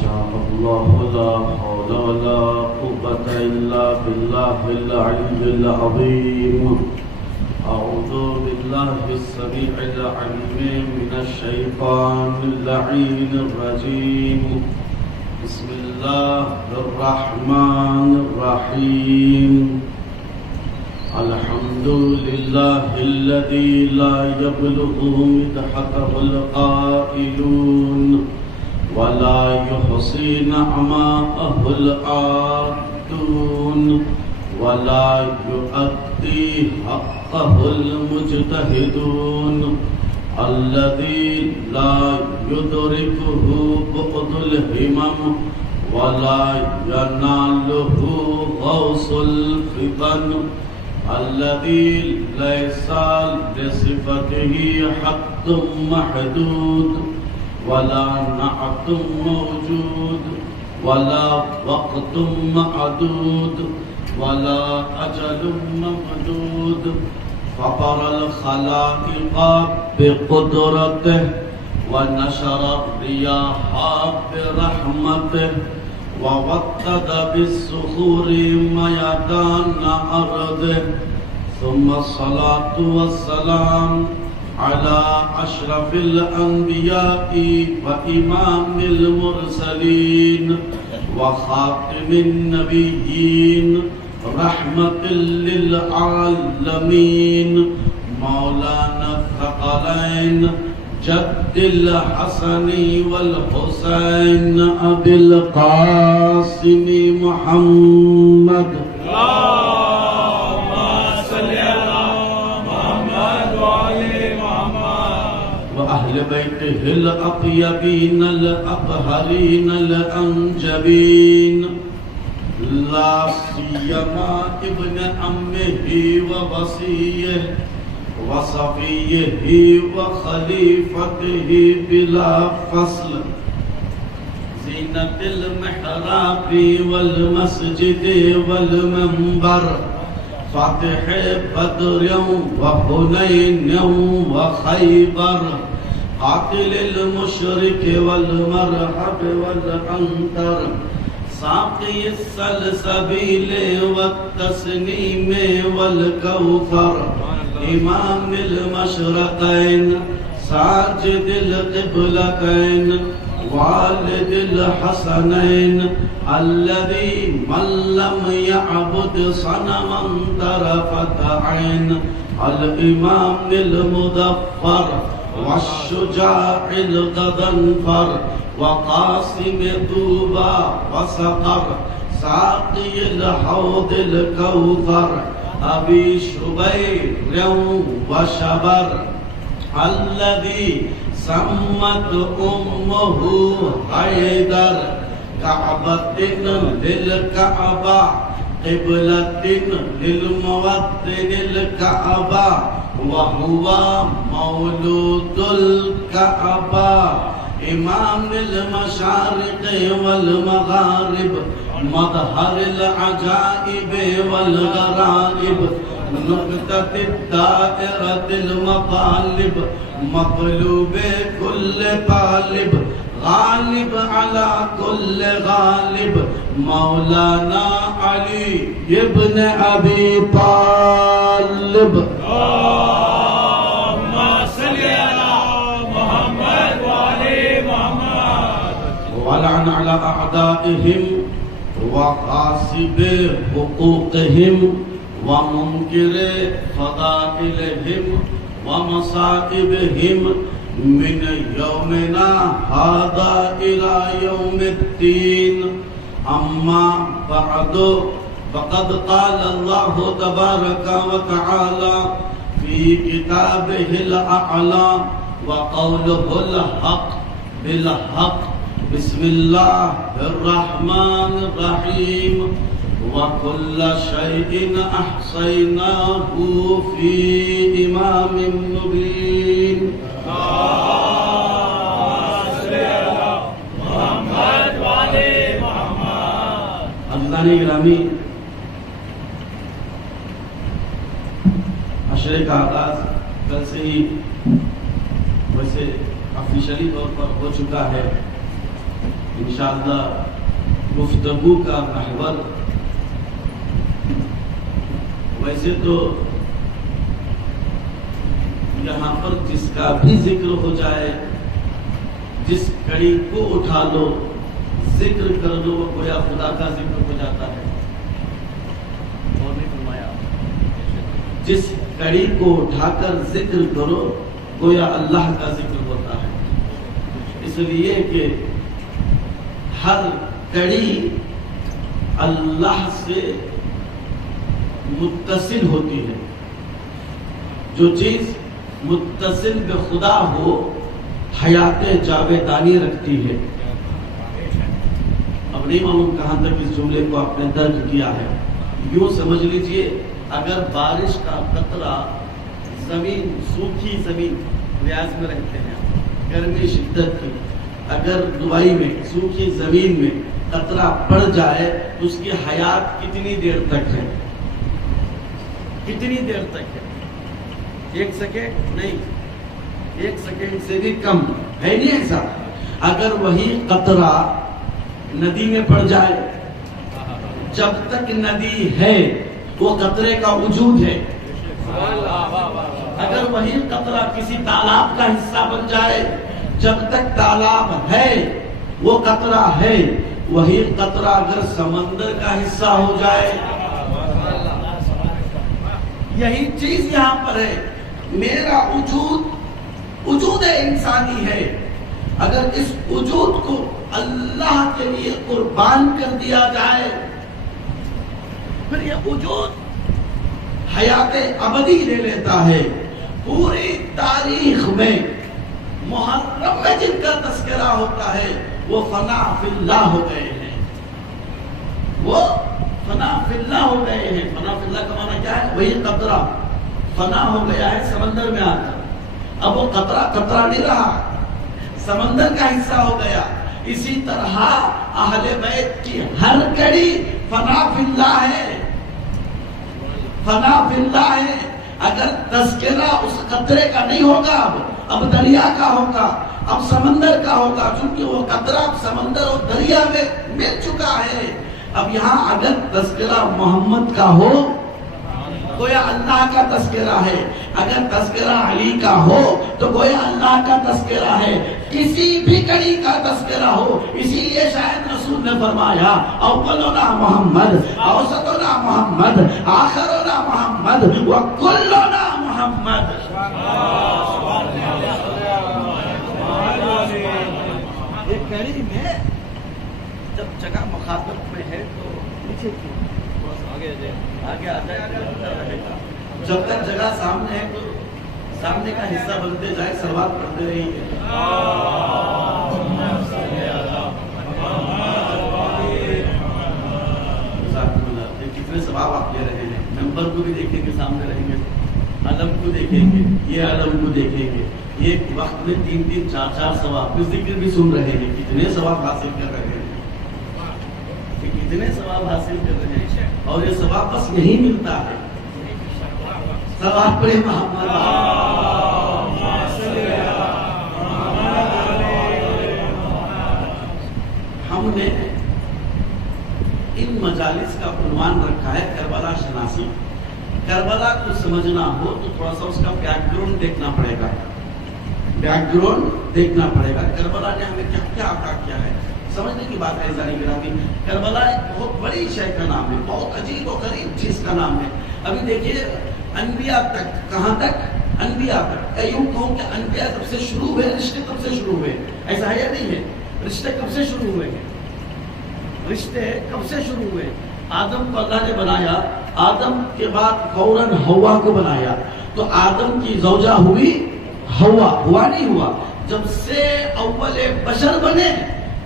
شاء الله لا حول ولا قوة إلا بالله العلي العظيم. أعوذ بالله السميع العليم من الشيطان اللعين الرجيم. بسم الله الرحمن الرحيم. الحمد لله الذي لا يبلغ مدحته القائلون ولا يحصي نعماءه العادون ولا يؤدي حقه المجتهدون الذي لا يدركه بؤد الهمم ولا يناله غوص الفتن الذي ليس لصفته حد محدود ولا نعت موجود ولا وقت معدود ولا أجل ممدود. فطر الخلائق بقدرته ونشر الرياح برحمته ووقد بالصخور ميدان أرضه. ثم الصلاة والسلام على أشرف الأنبياء وإمام المرسلين وخاتم النبيين رحمة للعالمين مولانا الثقلين جد الحسن والحسين أبي القاسم محمد. اللهم صل على محمد وعلى محمد وأهل بيته الأطيبين الأطهرين الأنجبين لا سيما ابن عمه ووصيه وصفيه وخليفته بلا فصل زينة المحراب والمسجد والمنبر فاتح بدر وحنين وخيبر قاتل المشرك والمرحب والعنتر ساقي السلسبيل والتسنيم والكوثر إمام المشرقين ساجد القبلتين والد الحسنين الذي من لم يعبد صنما طرفة عين الإمام المظفر والشجاع الغضنفر وقاسم طوبى وسقر ساقي الحوض الكوثر أبي شبير وشبر الذي سمت أمه حيدر كعبة للكعبة قبلة للموطن الكعبة وهو مولود الكعبة إمام المشارق والمغارب مظهر العجائب والغرائب نقطة الدائرة المطالب مطلوب كل طالب غالب على كل غالب مولانا علي ابن أبي طالب. اللهم صل على محمد وعلى محمد ولعن على أعدائهم وغاصب حقوقهم ومنكر فضائلهم ومصائبهم من يومنا هذا إلى يوم الدين. أما بعد فقد قال الله تبارك وتعالى في كتابه الأعلى وقوله الحق بالحق. بسم الله الرحمن الرحيم. وكل شيء أحصيناه في إمام مبين. محمد وعلى محمد. عزیزان گرامی، عشرے کا آغاز کل سے ہی ویسے آفیشلی طور پر ہو چکا ہے. انشاءاللہ گفتگو کا محور ویسے تو یہاں پر جس کا بھی ذکر ہو جائے، جس کڑی کو اٹھا لو ذکر کر لو، وہ گویا خدا کا ذکر ہو جاتا ہے۔ اور نہیں فرمایا جس کڑی کو اٹھا کر ذکر کرو گویا اللہ کا ذکر ہوتا ہے، اس لیے کہ ہر کڑی اللہ سے متصل ہوتی ہے۔ جو چیز متصل بے خدا ہو حیات جاویدانی رکھتی ہے۔ اب نہیں معلوم کہاں تک اس جملے کو آپ نے درج کیا ہے۔ یوں سمجھ لیجئے اگر بارش کا قطرہ زمین، سوکھی زمین، ریاض میں رہتے ہیں، گرمی شدت کی، اگر دبئی میں سوکھی زمین میں قطرہ پڑ جائے تو اس کی حیات کتنی دیر تک ہے؟ کتنی دیر تک ہے؟ 1 سیکنڈ نہیں، 1 سیکنڈ سے بھی کم ہے، نہیں ایسا؟ اگر وہی قطرہ ندی میں پڑ جائے، جب تک ندی ہے وہ قطرے کا وجود ہے۔ اگر وہی قطرہ کسی تالاب کا حصہ بن جائے، جب تک تالاب ہے وہ قطرہ ہے۔ وہی قطرہ اگر سمندر کا حصہ ہو جائے، یہی چیز یہاں پر ہے۔ میرا وجود انسانی ہے، اگر اس وجود کو اللہ کے لیے قربان کر دیا جائے پھر یہ وجود حیات ابدی لے لیتا ہے۔ پوری تاریخ میں محرم میں جن کا تذکرہ ہوتا ہے وہ فنا فی اللہ ہو گئے ہیں، وہ فنا فی اللہ ہو گئے ہیں۔ فنا فی اللہ کا معنی کیا ہے؟ وہی قطرہ فنا ہو گیا ہے سمندر میں آ کر، اب وہ قطرہ نہیں رہا، سمندر کا حصہ ہو گیا۔ اسی طرح اہل بیت کی ہر کڑی فنا فی اللہ ہے، فنا فی اللہ ہے۔ اگر تذکرہ اس قطرے کا نہیں ہوگا، اب دریا کا ہوگا، اب سمندر کا ہوگا، چونکہ وہ قطرہ اب سمندر اور دریا میں مل چکا ہے۔ اب یہاں اگر تذکرہ محمد کا ہو گویا اللہ کا تذکرہ ہے، اگر تذکرہ علی کا ہو تو گویا اللہ کا تذکرہ ہے، کسی بھی کڑی کا تذکرہ ہو۔ اسی لیے شاید رسول نے فرمایا اولنا محمد، اوسطنا محمد، آخرنا محمد، وکلنا محمد۔ ایک کڑی میں جب جگہ مخاطب میں ہے تو پیچھے آگے آ جائے، جب تک جگہ سامنے ہے تو سامنے کا حصہ بنتے جائے، سلوات پڑھتے رہیے۔ کتنے ثواب آپ لے رہے ہیں، ممبر کو بھی دیکھیں گے، سامنے رہیں گے، علم کو دیکھیں گے، یہ علم کو دیکھیں گے، ایک وقت میں 3-3 4-4 ثواب، پھر ذکر بھی سن رہے ہیں، کتنے ثواب حاصل کر رہے ہیں، کتنے ثواب حاصل کر رہے ہیں۔ اور یہ ثواب بس یہی ملتا ہے، ثواب پڑھے محمد۔ ہم نے ان مجالس کا عنوان رکھا ہے کربلا شناسی۔ کربلا کو سمجھنا ہو تو تھوڑا سا اس کا بیک گراؤنڈ دیکھنا پڑے گا، بیک گراؤنڈ دیکھنا پڑے گا۔ کربلا نے ہمیں کیا کیا عطا کیا ہے، سمجھنے کی بات ہے عزیزان گرامی۔ کربلا ایک بہت بڑی شے کا نام ہے، بہت عجیب و غریب چیز کا نام ہے۔ ابھی دیکھیے انبیاء تک، کہاں تک؟ انبیاء تک۔ یوں کہوں کہ انبیاء کب سے شروع ہوئے، رشتے کب سے شروع ہوئے، ایسا ہے یا نہیں ہے؟ رشتے کب سے شروع ہوئے ہیں؟ رشتے کب سے شروع ہوئے؟ آدم کو اللہ نے بنایا، آدم کے بعد فوراً ہوا کو بنایا، تو آدم کی زوجہ ہوئی ہوا، ہوا نہیں ہوا؟ جب سے اول بشر بنے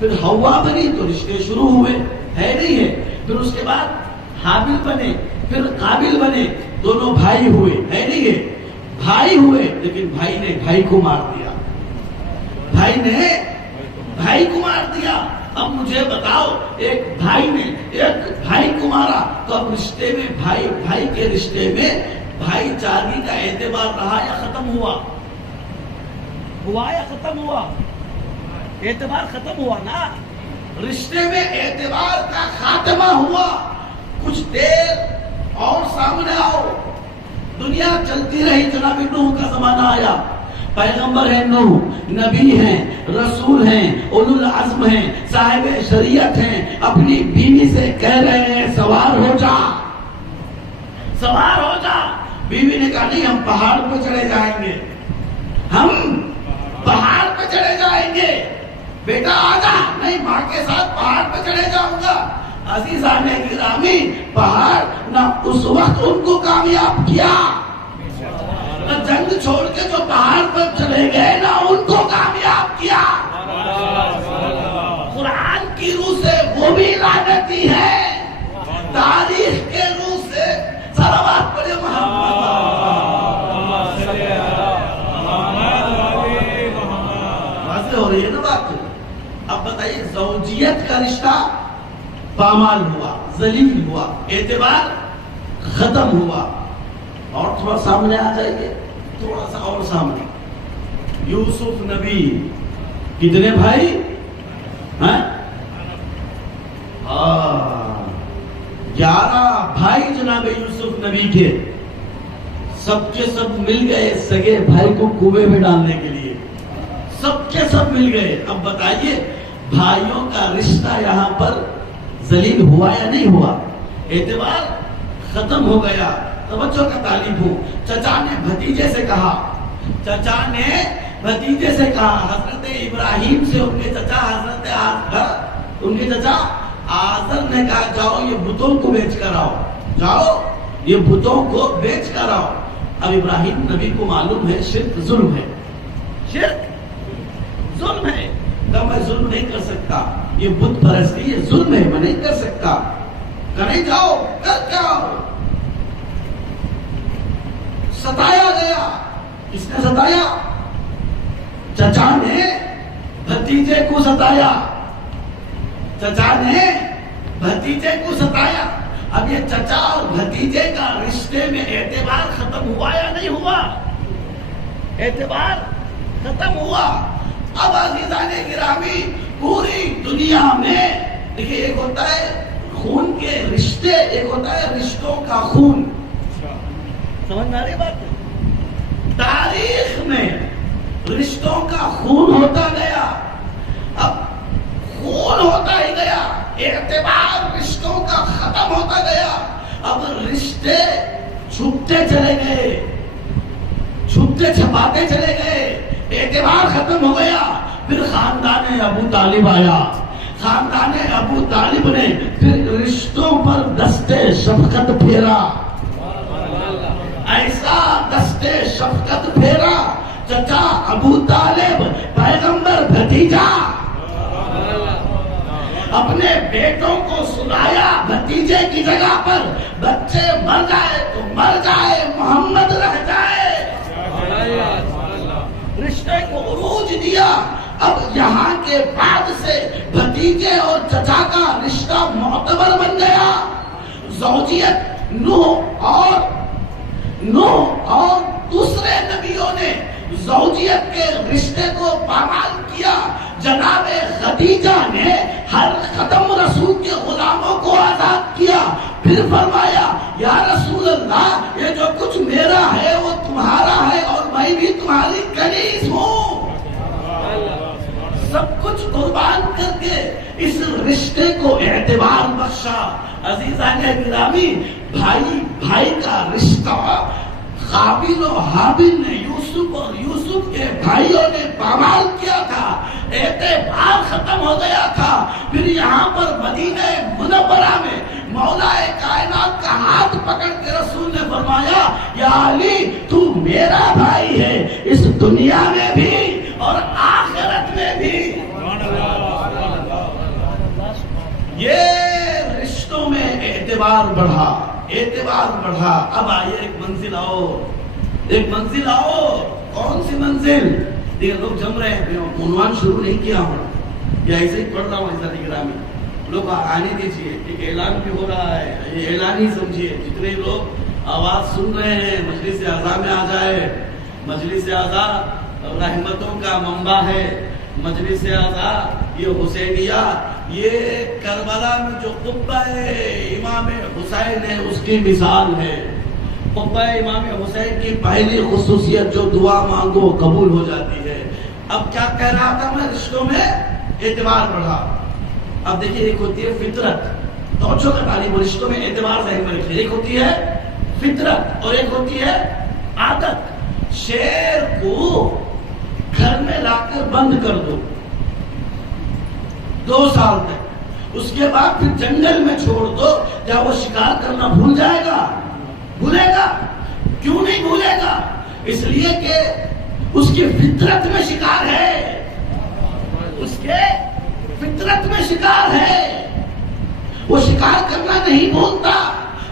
پھر ہوا بنی تو رشتے شروع ہوئے، ہے نہیں ہے؟ پھر اس کے بعد حابل بنے، پھر قابل بنے، دونوں بھائی ہوئے، ہے نہیں ہے؟ بھائی ہوئے، لیکن بھائی نے بھائی کو مار دیا، بھائی نے بھائی کو مار دیا۔ اب مجھے بتاؤ، ایک بھائی نے ایک بھائی کو مارا تو اب رشتے میں بھائی بھائی کے رشتے میں بھائی چارگی کا اعتبار رہا یا ختم ہوا؟ ہوا یا ختم ہوا؟ اعتبار ختم ہوا نا۔ رشتے میں اعتبار کا خاتمہ ہوا. کچھ دیر اور سامنے آؤ، دنیا چلتی رہی. جناب نوح کا زمانہ آیا، پیغمبر ہیں نوح، نبی ہیں، رسول ہیں، اولو العزم ہیں، صاحب شریعت ہیں. اپنی بیوی سے کہہ رہے ہیں سوار ہو جا، سوار ہو جا. بیوی نے کہا نہیں، ہم پہاڑ پہ چڑھے جائیں گے، ہم پہاڑ پہ چڑھے جائیں گے. بیٹا آجا. نہیں، ماں کے ساتھ پہاڑ پہ چڑھے جاؤں گا. عزیزان گرامی، پہاڑ نہ اس وقت ان کو کامیاب کیا، نہ جنگ چھوڑ کے جو پہاڑ پر چلے گئے نہ ان کو کامیاب کیا. قرآن کی روح سے وہ بھی لعنتی ہے، تاریخ کے روح سے صلوات پڑھے محمد. واضح ہو رہی ہے نا بات؟ اب بتائیے، زوجیت کا رشتہ پامال ہوا، ذلیل ہوا، اعتبار ختم ہوا. اور تھوڑا سامنے آ جائیے، تھوڑا سا اور سامنے. یوسف نبی کتنے بھائی ہیں؟ 11 بھائی جناب یوسف نبی کے. سب کے سب مل گئے سگے بھائی کو کنویں میں ڈالنے کے لیے، سب کے سب مل گئے. اب بتائیے، بھائیوں کا رشتہ یہاں پر ذلیل ہوا یا نہیں ہوا؟ اعتبار ختم ہو گیا. توجہ کا طالب ہوں. چچا نے بھتیجے سے کہا، چچا نے بھتیجے سے کہا، حضرت ابراہیم سے ان کے چچا حضرت ان کے چچا آزر نے کہا جاؤ یہ بتوں کو بیچ کر آؤ، جاؤ یہ بتوں کو بیچ کر آؤ. اب ابراہیم نبی کو معلوم ہے شرک ظلم ہے، شرک ظلم ہے. کہ میں ظلم نہیں کر سکتا، یہ بت پرستی یہ ظلم ہے، میں نہیں کر سکتا. کریں جاؤ، کر کیا آؤ. ستایا گیا. کس نے ستایا؟ چچا نے بھتیجے کو ستایا، چچا نے بھتیجے کو ستایا. اب یہ چچا اور بھتیجے کا رشتے میں اعتبار ختم ہوا یا نہیں ہوا؟ اعتبار ختم ہوا. اب عزیزان گرامی، پوری دنیا میں دیکھیں، ایک ہوتا ہے خون کے رشتے، ایک ہوتا ہے رشتوں کا خون. سمجھ میں آ رہی بات؟ تاریخ میں رشتوں کا خون ہوتا گیا. اب خون ہوتا ہی گیا، اعتبار رشتوں کا ختم ہوتا گیا. اب رشتے چھپتے چلے گئے، چھپتے چھپاتے چلے گئے، اعتبار ختم ہو گیا. پھر خاندان ابو طالب آیا. خاندان ابو طالب نے پھر رشتوں پر دستے شفقت پھیرا، ایسا دستے شفقت پھیرا. چچا ابو طالب پیغمبر بھتیجا اپنے بیٹوں کو سنایا بھتیجے کی جگہ پر بچے مر جائے تو مر جائے، محمد رہ جائے. رشتے کو عروج دیا. اب یہاں کے بعد سے بھتیجے اور چچا کا رشتہ معتبر بن گیا. زوجیت نوح اور دوسرے نبیوں نے زوجیت کے رشتے کو پامال کیا. جناب خدیجہ نے ہر ختم رسول کے غلاموں کو آزاد کیا. پھر فرمایا یا رسول اللہ، یہ جو کچھ میرا ہے وہ تمہارا ہے اور میں بھی تمہاری کنیز ہوں. سب کچھ قربان کر کے اس رشتے کو اعتبار بخشا. عزیزان گرامی، بھائی کا رشتہ قابل و حابل نے یوسف اور یوسف کے بھائیوں نے پامال کیا تھا، اعتبار ختم ہو گیا تھا. پھر یہاں پر مدینہ منورہ میں مولا کائنات کا ہاتھ پکڑ کے رسول نے فرمایا یا علی تو میرا بھائی ہے، اس دنیا میں بھی اور آخرت میں بھی. یہ رشتوں میں اعتبار بڑھا، اعتبار بڑھا. اب آئیے ایک منزل آؤ، ایک منزل آؤ. کون سی منزل؟ یہ لوگ جم رہے ہیں، عنوان شروع نہیں کیا ہوں، یا ایسے ہی پڑھ رہا ہوں. ایسا نگرامی لوگ آنے دیجیے، ایک اعلان بھی ہو رہا ہے، یہ اعلان ہی سمجھیے. جتنے لوگ آواز سن رہے ہیں مجلس اعضا میں آ جائے. مجلس اعضا رحمتوں کا منبع ہے. مجلس اعضا یہ حسینیہ یہ کربلا میں جو قبہ امام حسین ہے اس کی مثال ہے. قبہ امام حسین کی پہلی خصوصیت جو دعا مانگو قبول ہو جاتی ہے. اب کیا کہہ رہا تھا میں؟ رشتوں میں اعتبار بڑھا. اب دیکھیے ایک ہوتی ہے فطرت، توجہ کا تعلیم، رشتوں میں اعتبار ذہن میں رکھیے. ایک ہوتی ہے فطرت اور ایک ہوتی ہے عادت. شیر کو گھر میں لا کر بند کر دو 2 سال تک، اس کے بعد پھر جنگل میں چھوڑ دو، کیا وہ شکار کرنا بھول جائے گا؟ بھولے گا؟ کیوں نہیں بھولے گا؟ اس لیے کہ اس کی فطرت میں شکار ہے، اس کے فطرت میں شکار ہے، وہ شکار کرنا نہیں بھولتا.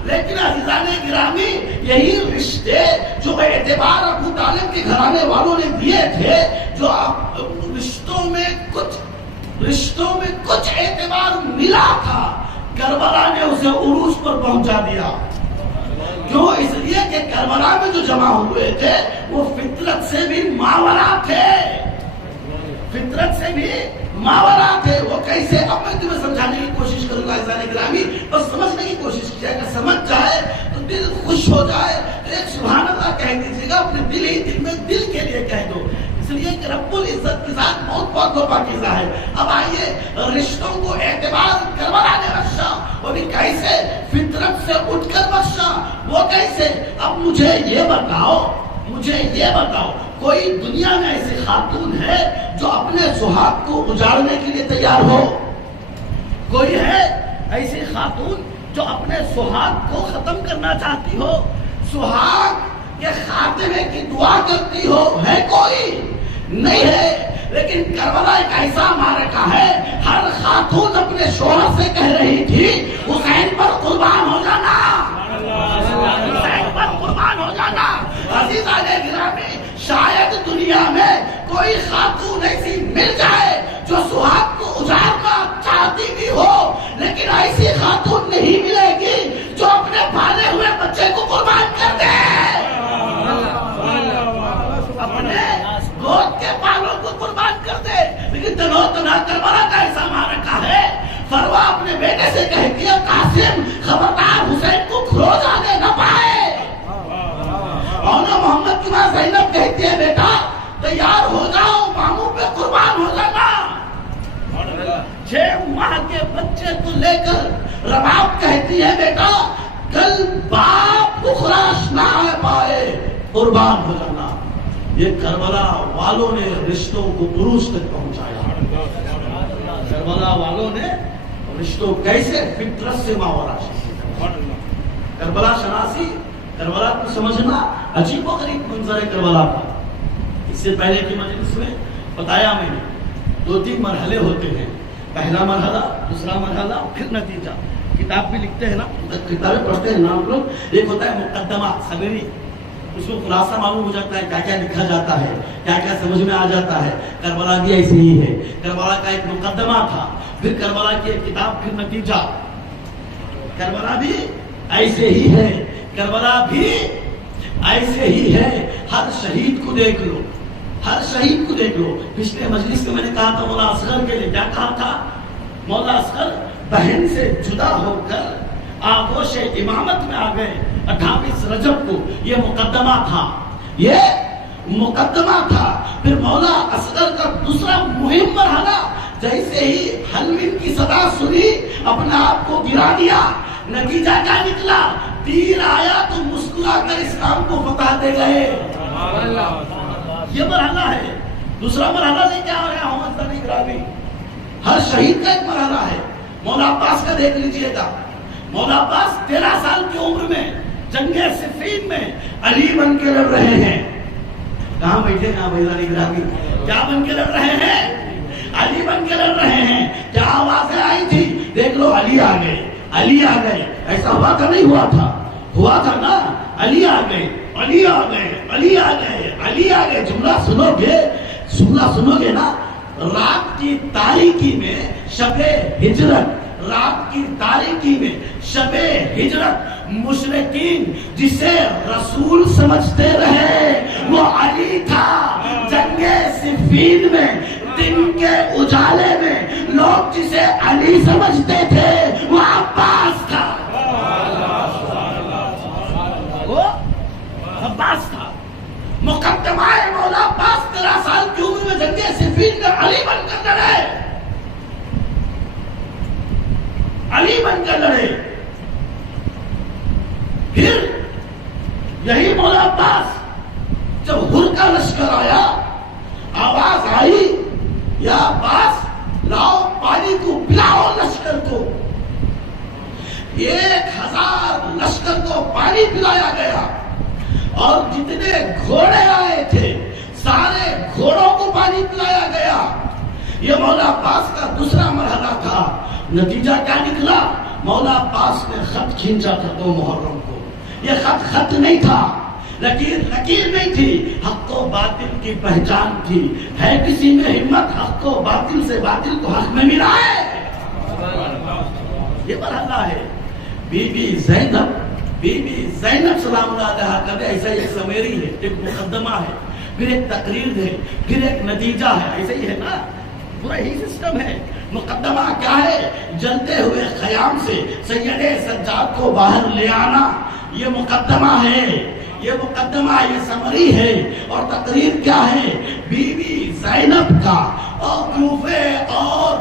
لیکن عزیزان گرامی، یہی رشتے جو اعتبار ابو طالب کے گھرانے والوں نے دیے تھے، جو رشتوں میں کچھ اعتبار ملا تھا، کربلا نے اسے عروج پر پہنچا دیا. کیوں؟ اس لیے کہ کربلا میں جو جمع ہوئے تھے وہ فطرت سے بھی ماورا تھے، فطرت سے بھی ماورا تھے. وہ کیسے؟ اب میں تمہیں سمجھانے کی کوشش کروں گا عزیزان گرامی، بس سمجھنے کی کوشش کیا، اگر سمجھ جائے تو دل خوش ہو جائے تو ایک سبحان اللہ کہہ دیجیے گا، اپنے دل ہی دل میں دل کے لیے کہہ دو. اس لیے کہ رب العزت کی ذات بہت پاکیزہ ہے. اب آئیے، رشتوں کو اعتبار کربلا نے بخشا، وہ بھی کیسے؟ فطرت سے اٹھ کر بخشا. وہ کیسے؟ اب مجھے یہ بتاؤ کوئی دنیا میں ایسی خاتون ہے جو اپنے سہاگ کو اجاڑنے کے لیے تیار ہو؟ کوئی ہے ایسی خاتون جو اپنے سہاگ کو ختم کرنا چاہتی ہو، سہاگ کے خاتمے کی دعا کرتی ہو؟ ہے کوئی؟ نہیں ہے. لیکن کربلا ایک ایسا معرکہ ہے، ہر خاتون اپنے شوہر سے کہہ رہی تھی حسین پر قربان ہو جانا، حسین پر قربان ہو جانا. عزیزان گرامی، شاید دنیا میں کوئی خاتون ایسی مل جائے جو سہاگ کو اجاڑنا چاہتی بھی ہو، لیکن ایسی خاتون نہیں ملے گی جو اپنے پالے ہوئے بچے کو قربان کر دے، اپنے گود کے بالوں کو قربان کر دے. لیکن تنہا کربلا کا ایسا معرکہ ہے. فروا اپنے بیٹے سے کہتی ہے قاسم خبردار حسین کو کھرو جانے نہ پائے. مولا محمد کی ماں زینب کہتی ہے بیٹا تیار ہو جاؤ، ماموں پہ قربان ہو جانا. 6 ماہ کے بچے کو لے کر رباب کہتی ہے بیٹا کل باپ کو خراش نہ پائے، قربان ہو جانا. یہ کربلا والوں نے رشتوں کو عروج تک پہنچایا. کربلا والوں نے رشتوں کیسے؟ فطرت سے ماورا. کربلا شناسی، کربلا کو سمجھنا عجیب و غریب منظر ہے کربلا کا. اس سے پہلے کی مجلس میں بتایا میں نے 2-3 مرحلے ہوتے ہیں. پہلا مرحلہ، دوسرا مرحلہ، پھر نتیجہ. کتاب بھی لکھتے ہیں نا، کتابیں پڑھتے ہیں نا ہم لوگ. ایک ہوتا ہے مقدمہ سمری، اس میں خلاصہ معلوم ہو جاتا ہے کیا کیا لکھا جاتا ہے، کیا کیا سمجھ میں آ جاتا ہے. کربلا بھی ایسے ہی ہے. کربلا کا ایک مقدمہ تھا، پھر کربلا کی ایک کتاب، پھر نتیجہ. کربلا بھی ایسے ہی ہے، کربلا بھی ایسے ہی ہے. ہر شہید کو دیکھ لو، ہر شہید کو دیکھ لو. پچھلے مجلس میں نے کہا تھا مولا اصغر کے لیے، کیا کہا تھا؟ مولا اصغر بہن سے جدا ہو کر آغوش امامت میں آ گئے 28 رجب کو. یہ مقدمہ تھا، یہ مقدمہ تھا. پھر مولا اصغر کا دوسرا مہم مرحلہ، جیسے ہی حلوین کی صدا سنی اپنے آپ کو گرا دیا. نتیجہ کیا نکلا؟ تیر آیا تو مسکرا کر اسلام کو فتح دے گئے. یہ مرحلہ ہے. دوسرا مرحلہ سے کیا ہو رہا ہے؟ عزیزان گرامی، ہر شہید کا ایک مرحلہ ہے. مولا عباس کا دیکھ لیجئے گا. مولا عباس 13 سال کی عمر میں جنگ صفین میں علی بن کے لڑ رہے ہیں. کہاں بیٹھے ہیں آپ عزیزان گرامی؟ کیا بن کے لڑ رہے ہیں؟ علی بن کے لڑ رہے ہیں. کیا آوازیں آئی تھی؟ دیکھ لو علی آ گئے، علی آ گئے. ایسا ہوا تھا؟ نہیں ہوا تھا، ہوا تھا نا. علی آ گئے، علی آ گئے، علی آ گئے، علی آ گئے. جملہ سنو گے نا. رات کی تاریکی میں شب ہجرت، رات کی تاریکی میں شب ہجرت مشرکین جسے رسول سمجھتے رہے وہ علی تھا. جنگ صفین میں دن کے اجالے میں لوگ جسے علی سمجھتے تھے وہ عباس تھا، وہ عباس تھا۔ مقدمہ مولا عباس 13 سال کی عمر میں جنگ صفین میں علی بن کر لڑے، علی بن کر لڑے۔ پھر یہی مولا عباس جب ہر کا لشکر آیا، آواز آئی یا عباس لاؤ پانی کو پلاؤ لشکر کو، 1000 لشکر کو پانی پلایا گیا، اور جتنے گھوڑے آئے تھے سارے گھوڑوں کو پانی پلایا گیا۔ یہ مولا عباس کا دوسرا مرحلہ تھا۔ نتیجہ کیا نکلا؟ مولا عباس نے خط کھینچا تھا 2 محرم کو۔ یہ خط نہیں تھا، لکیر نہیں تھی، حق و باطل کی پہچان تھی۔ ہے کسی میں ہمت حق کو باطل سے باطل کو حق میں ملا ہے؟ یہ مرحلہ ہے۔ بی بی زینب سلام اللہ علیہا کا ایسا ایک سمیری ہے، ایک مقدمہ ہے، پھر ایک تقریر ہے، پھر ایک نتیجہ ہے، ایسا ہی ہے نا، پورا ہی سسٹم ہے۔ مقدمہ کیا ہے؟ جلتے ہوئے خیام سے سید سجاد کو باہر لے آنا، یہ مقدمہ ہے، یہ مقدمہ، یہ سمری ہے۔ اور تقریر کیا ہے؟ بی بی زینب کا اور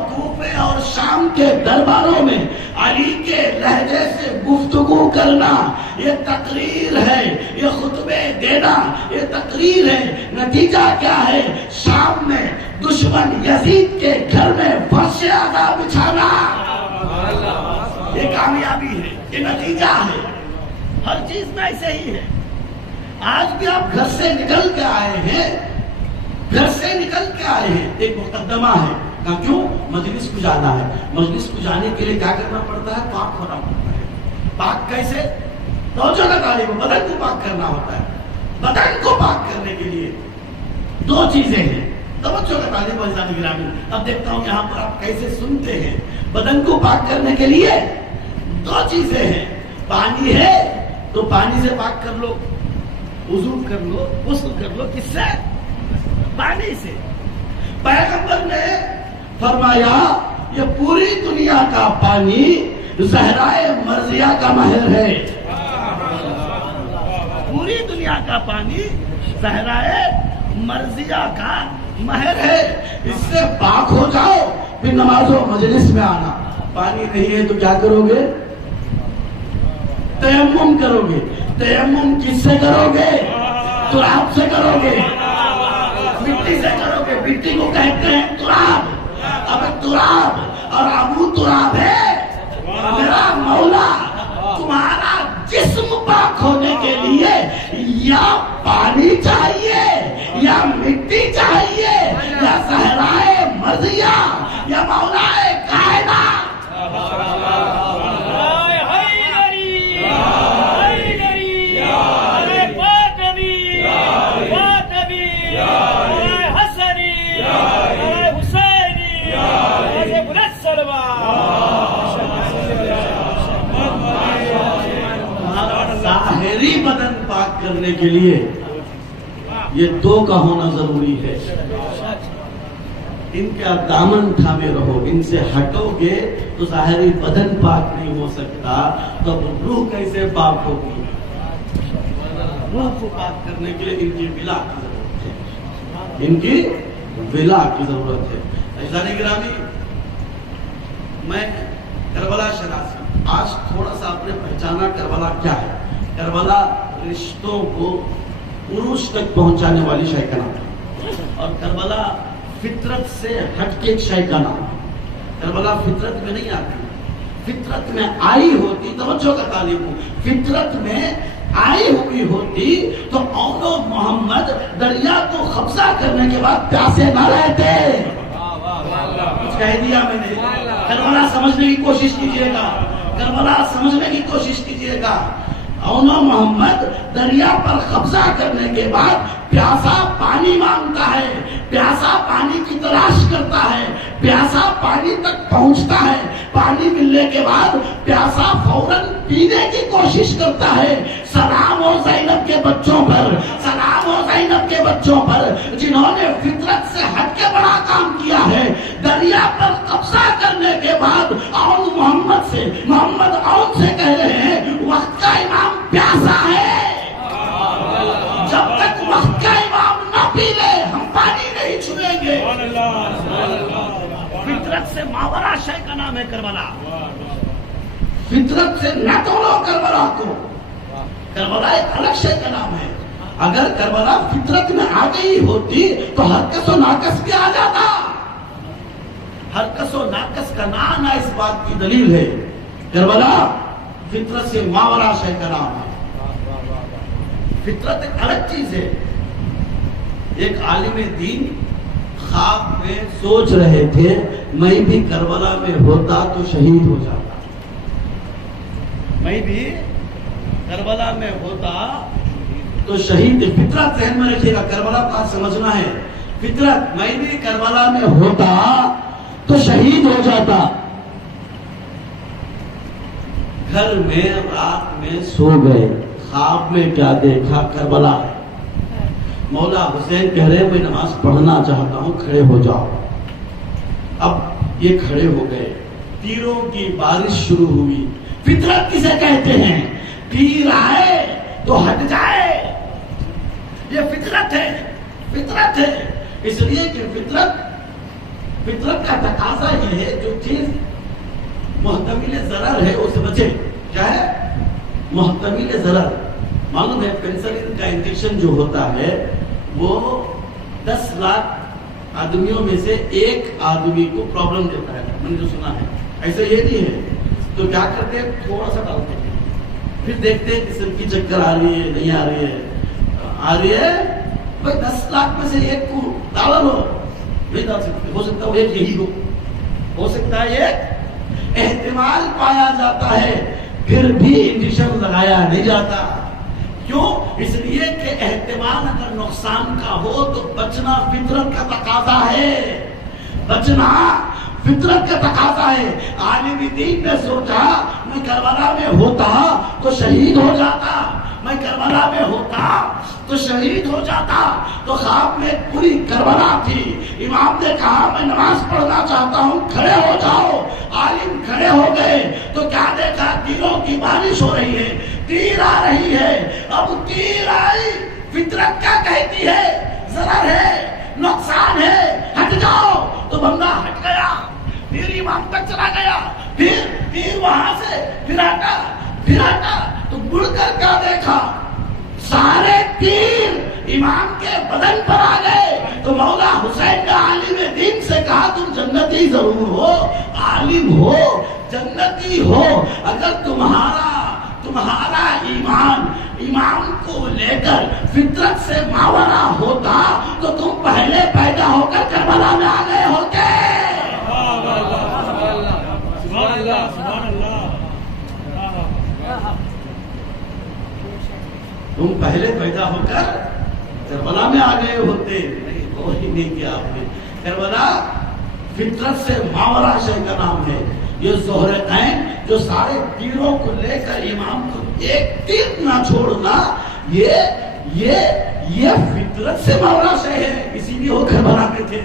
کوفے اور شام کے درباروں میں علی کے لہجے سے گفتگو کرنا، یہ تقریر ہے، یہ خطبے دینا، یہ تقریر ہے۔ نتیجہ کیا ہے؟ شام میں دشمن یزید کے گھر میں فرش اعلیٰ بچھانا، یہ کامیابی ہے، یہ نتیجہ ہے۔ ہر چیز میں ایسے ہی ہے۔ آج بھی آپ گھر سے نکل کے آئے ہیں، ایک مقدمہ ہے، کیوں؟ مجلس کو جانا ہے۔ مجلس کو جانے کے لیے کیا کرنا پڑتا ہے؟ پاک ہونا پڑتا ہے۔ پاک کیسے؟ توجہ لگانے کو، بدن کو پاک کرنا ہوتا ہے۔ بدن کو پاک کرنے کے لیے 2 چیزیں ہیں۔ توجہ لگانے کو عزیزان گرامی، اب دیکھتا ہوں یہاں پر آپ کیسے سنتے ہیں۔ بدن کو پاک کرنے کے لیے 2 چیزیں ہیں۔ پانی ہے تو پانی سے پاک کر لو، وضو کر لو، غسل کر لو، کس سے؟ پانی سے۔ پیغمبر نے فرمایا یہ پوری دنیا کا پانی زہرائے مرضیہ کا مہر ہے، پوری دنیا کا پانی زہرائے مرضیہ کا مہر ہے، اس سے پاک ہو جاؤ، پھر نماز و مجلس میں آنا۔ پانی نہیں ہے تو کیا کرو گے؟ تیمم کرو گے۔ تیمم کس سے کرو گے؟ تراب سے کرو گے، مٹی سے کرو گے۔ مٹی کو کہتے ہیں تراب۔ اب تراب اور ابو تراب ہے میرا مولا۔ تمہارا جسم پاک ہونے کے لیے یا پانی چاہیے یا مٹی چاہیے یا صحرائے مرضیہ یا مولا کائنات۔ ظاہری بدن پاک کرنے کے لیے یہ 2 کا ہونا ضروری ہے۔ ان کا دامن تھامے رہو، ان سے ہٹو گے تو ظاہری بدن پاک نہیں ہو سکتا، تو روح کیسے پاک ہوگی؟ روح کو پاک کرنے کے لیے ان کی ولا کی ضرورت ہے، ان کی ولا کی ضرورت ہے۔ عزیزان گرامی، میں کربلا شناسی آج تھوڑا سا آپ نے پہچانا کربلا کیا ہے۔ کربلا رشتوں کو عروج تک پہنچانے والی شے کا نام ہے، اور کربلا فطرت سے ہٹ کے ایک شے کا نام ہے۔ کربلا فطرت میں نہیں آتی، فطرت میں آئی ہوتی، توجہ کا طالب ہوں، فطرت میں آئی ہوئی ہوتی تو اون و محمد دریا کو قبضہ کرنے کے بعد پیاسے نہ رہتے۔ کچھ کہہ دیا میں نے؟ کربلا سمجھنے کی کوشش کیجئے گا، کربلا سمجھنے کی کوشش کیجئے گا۔ اون و محمد دریا پر قبضہ کرنے کے بعد پیاسا پانی مانگتا ہے، پیاسا پانی کی تلاش کرتا ہے، پیاسا پانی تک پہنچتا ہے، پانی ملنے کے بعد پیاسا فوراً پینے کی کوشش کرتا ہے۔ سلام ہو زینب کے بچوں پر، سلام ہو زینب زینب کے بچوں پر جنہوں نے فطرت سے ہٹ کے بڑا کام کیا ہے، دریا پر قبضہ کرنے کے بعد اون محمد سے، محمد اون سے کہہ رہے ہیں وقت کا امام پیاسا ہے، جب تک وقت کا امام نہ پی لے ہم پانی نہیں چھوئیں گے۔ فطرت سے ماورا شے کا نام ہے کربلا، فطرت سے نہ توڑو کربلا کو، کربلا ایک الگ شے کا نام ہے۔ اگر کربلا فطرت میں آ گئی ہوتی تو ہر کس و ناقص بھی آ جاتا۔ ہر کس و ناقص کا نہ آنا اس بات کی دلیل ہے، کربلا فطرت سے ماورا شے کا نام ہے۔ فطرت ایک الگ چیز ہے۔ ایک عالم دین خواب میں سوچ رہے تھے میں بھی کربلا میں ہوتا تو شہید ہو جاتا، میں بھی کربلا میں ہوتا تو شہید۔ فطرت ذہن میں رکھیے گا، کربلا کا سمجھنا ہے فطرت، میں بھی کربلا میں ہوتا تو شہید ہو جاتا۔ گھر میں رات میں سو گئے، خواب میں کیا دیکھا؟ کربلا ہے۔ مولا حسین کہہ رہے میں نماز پڑھنا چاہتا ہوں، کھڑے ہو جاؤ۔ اب یہ کھڑے ہو گئے، تیروں کی بارش شروع ہوئی۔ فطرت کسے کہتے ہیں؟ تیر آئے تو ہٹ جائے، یہ فطرت ہے، فطرت ہے۔ اس لیے کہ فطرت کا تقاضا یہ ہے جو چیز محتمل ضرر ہے اسے بچے۔ کیا ہے؟ محتمل ضرر۔ معلوم ہے پینسلین کا انجیکشن جو ہوتا ہے وہ 10 لاکھ آدمیوں میں سے ایک آدمی کو پرابلم دیتا ہے، میں نے جو سنا ہے۔ ایسا یہ نہیں ہے تو کیا کرتے ہیں؟ تھوڑا سا ڈالتے ہیں، پھر دیکھتے ہیں کسی کی چکر آ رہی ہے نہیں آ رہی ہے، آ رہی ہے بھائی 10 لاکھ میں سے ایک کو ڈالا لو، نہیں ڈال سکتے، ہو سکتا ہے وہ ایک یہی ہو سکتا ہے ایک احتمال پایا جاتا ہے، پھر بھی انجیکشن لگایا نہیں جاتا۔ کیوں؟ اس لیے کہ احتمال اگر نقصان کا ہو تو بچنا فطرت کا تقاضا ہے، بچنا فطرت کا تقاضا ہے۔ عالم دین نے سوچا میں کربلا میں ہوتا تو شہید ہو جاتا، میں کربلا میں ہوتا تو شہید ہو جاتا۔ تو خواب میں پوری کربلا تھی۔ امام نے کہا میں نماز پڑھنا چاہتا ہوں، کھڑے ہو جاؤ۔ عالم کھڑے ہو گئے تو کیا دیکھا؟ تیروں کی بارش ہو رہی ہے، تیر آ رہی ہے۔ اب تیر آئی، فطرت کیا کہتی ہے؟ ضرر ہے، نقصان ہے، ہٹ جاؤ۔ تو بندہ ہٹ گیا، پھر امام تک چلا گیا، پھر تیر وہاں سے پھر ہٹا تو مڑ کر کیا دیکھا؟ سارے تیر امام کے بدن پر آ گئے۔ تو مولا حسین نے عالم دین سے کہا تم جنتی ضرور ہو، عالم ہو، جنتی ہو، اگر تمہارا ایمان امام کو لے کر فطرت سے ماورا ہوتا تو تم پہلے پیدا ہو کر کربلا میں آ گئے ہوتے۔ تم پہلے پیدا ہو کر کربلا میں آ گئے ہوتے۔ نہیں، وہ ہی نہیں کیا آپ نے۔ کربلا فطرت سے ماورا شے کا نام ہے۔ یہ زہرتین جو سارے تیروں کو لے کر امام کو ایک تیر نہ چھوڑنا، یہ فطرت سے ماورا شے ہے، اسی لیے وہ کربلا میں تھے۔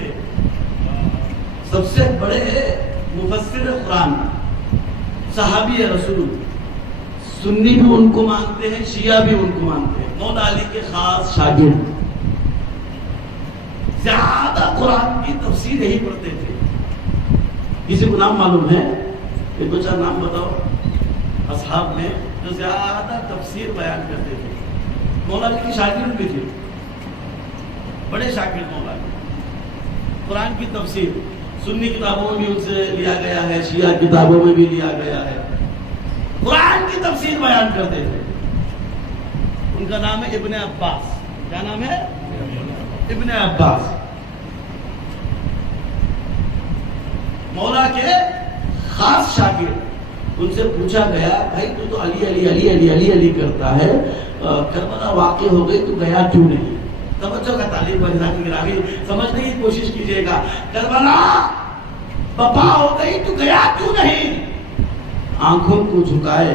سب سے بڑے مفسر قرآن، صحابی رسول، سنی بھی ان کو مانتے ہیں، شیعہ بھی ان کو مانتے ہیں، مولا علی کے خاص شاگرد، زیادہ قرآن کی تفسیر یہی پڑھتے تھے۔ کسی کو نام معلوم ہے؟ ایک دو چار نام بتاؤ اصحاب میں جو زیادہ تفسیر بیان کرتے تھے۔ مولا علی کے شاگرد بھی تھے، بڑے شاگرد مولا علی۔ قرآن کی تفسیر سنی کتابوں میں بھی ان سے لیا گیا ہے، شیعہ کتابوں میں بھی لیا گیا ہے، قرآن کی تفسیر بیان کرتے تھے۔ ان کا نام ہے ابن عباس۔ کیا نام ہے؟ ابن عباس۔ مولا کے خاص شاگرد۔ ان سے پوچھا گیا بھائی تو علی علی علی علی علی علی کرتا ہے، کربلا واقع ہو گئی تو گیا کیوں نہیں؟ توجہ کا طالب کی گرامی سمجھنے کی کوشش کیجئے گا۔ کربلا بپا ہو گئی تو گیا کیوں نہیں؟ آنکھوں کو جھکائے،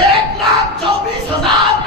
1,24,000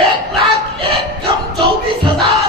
1,24,000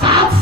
7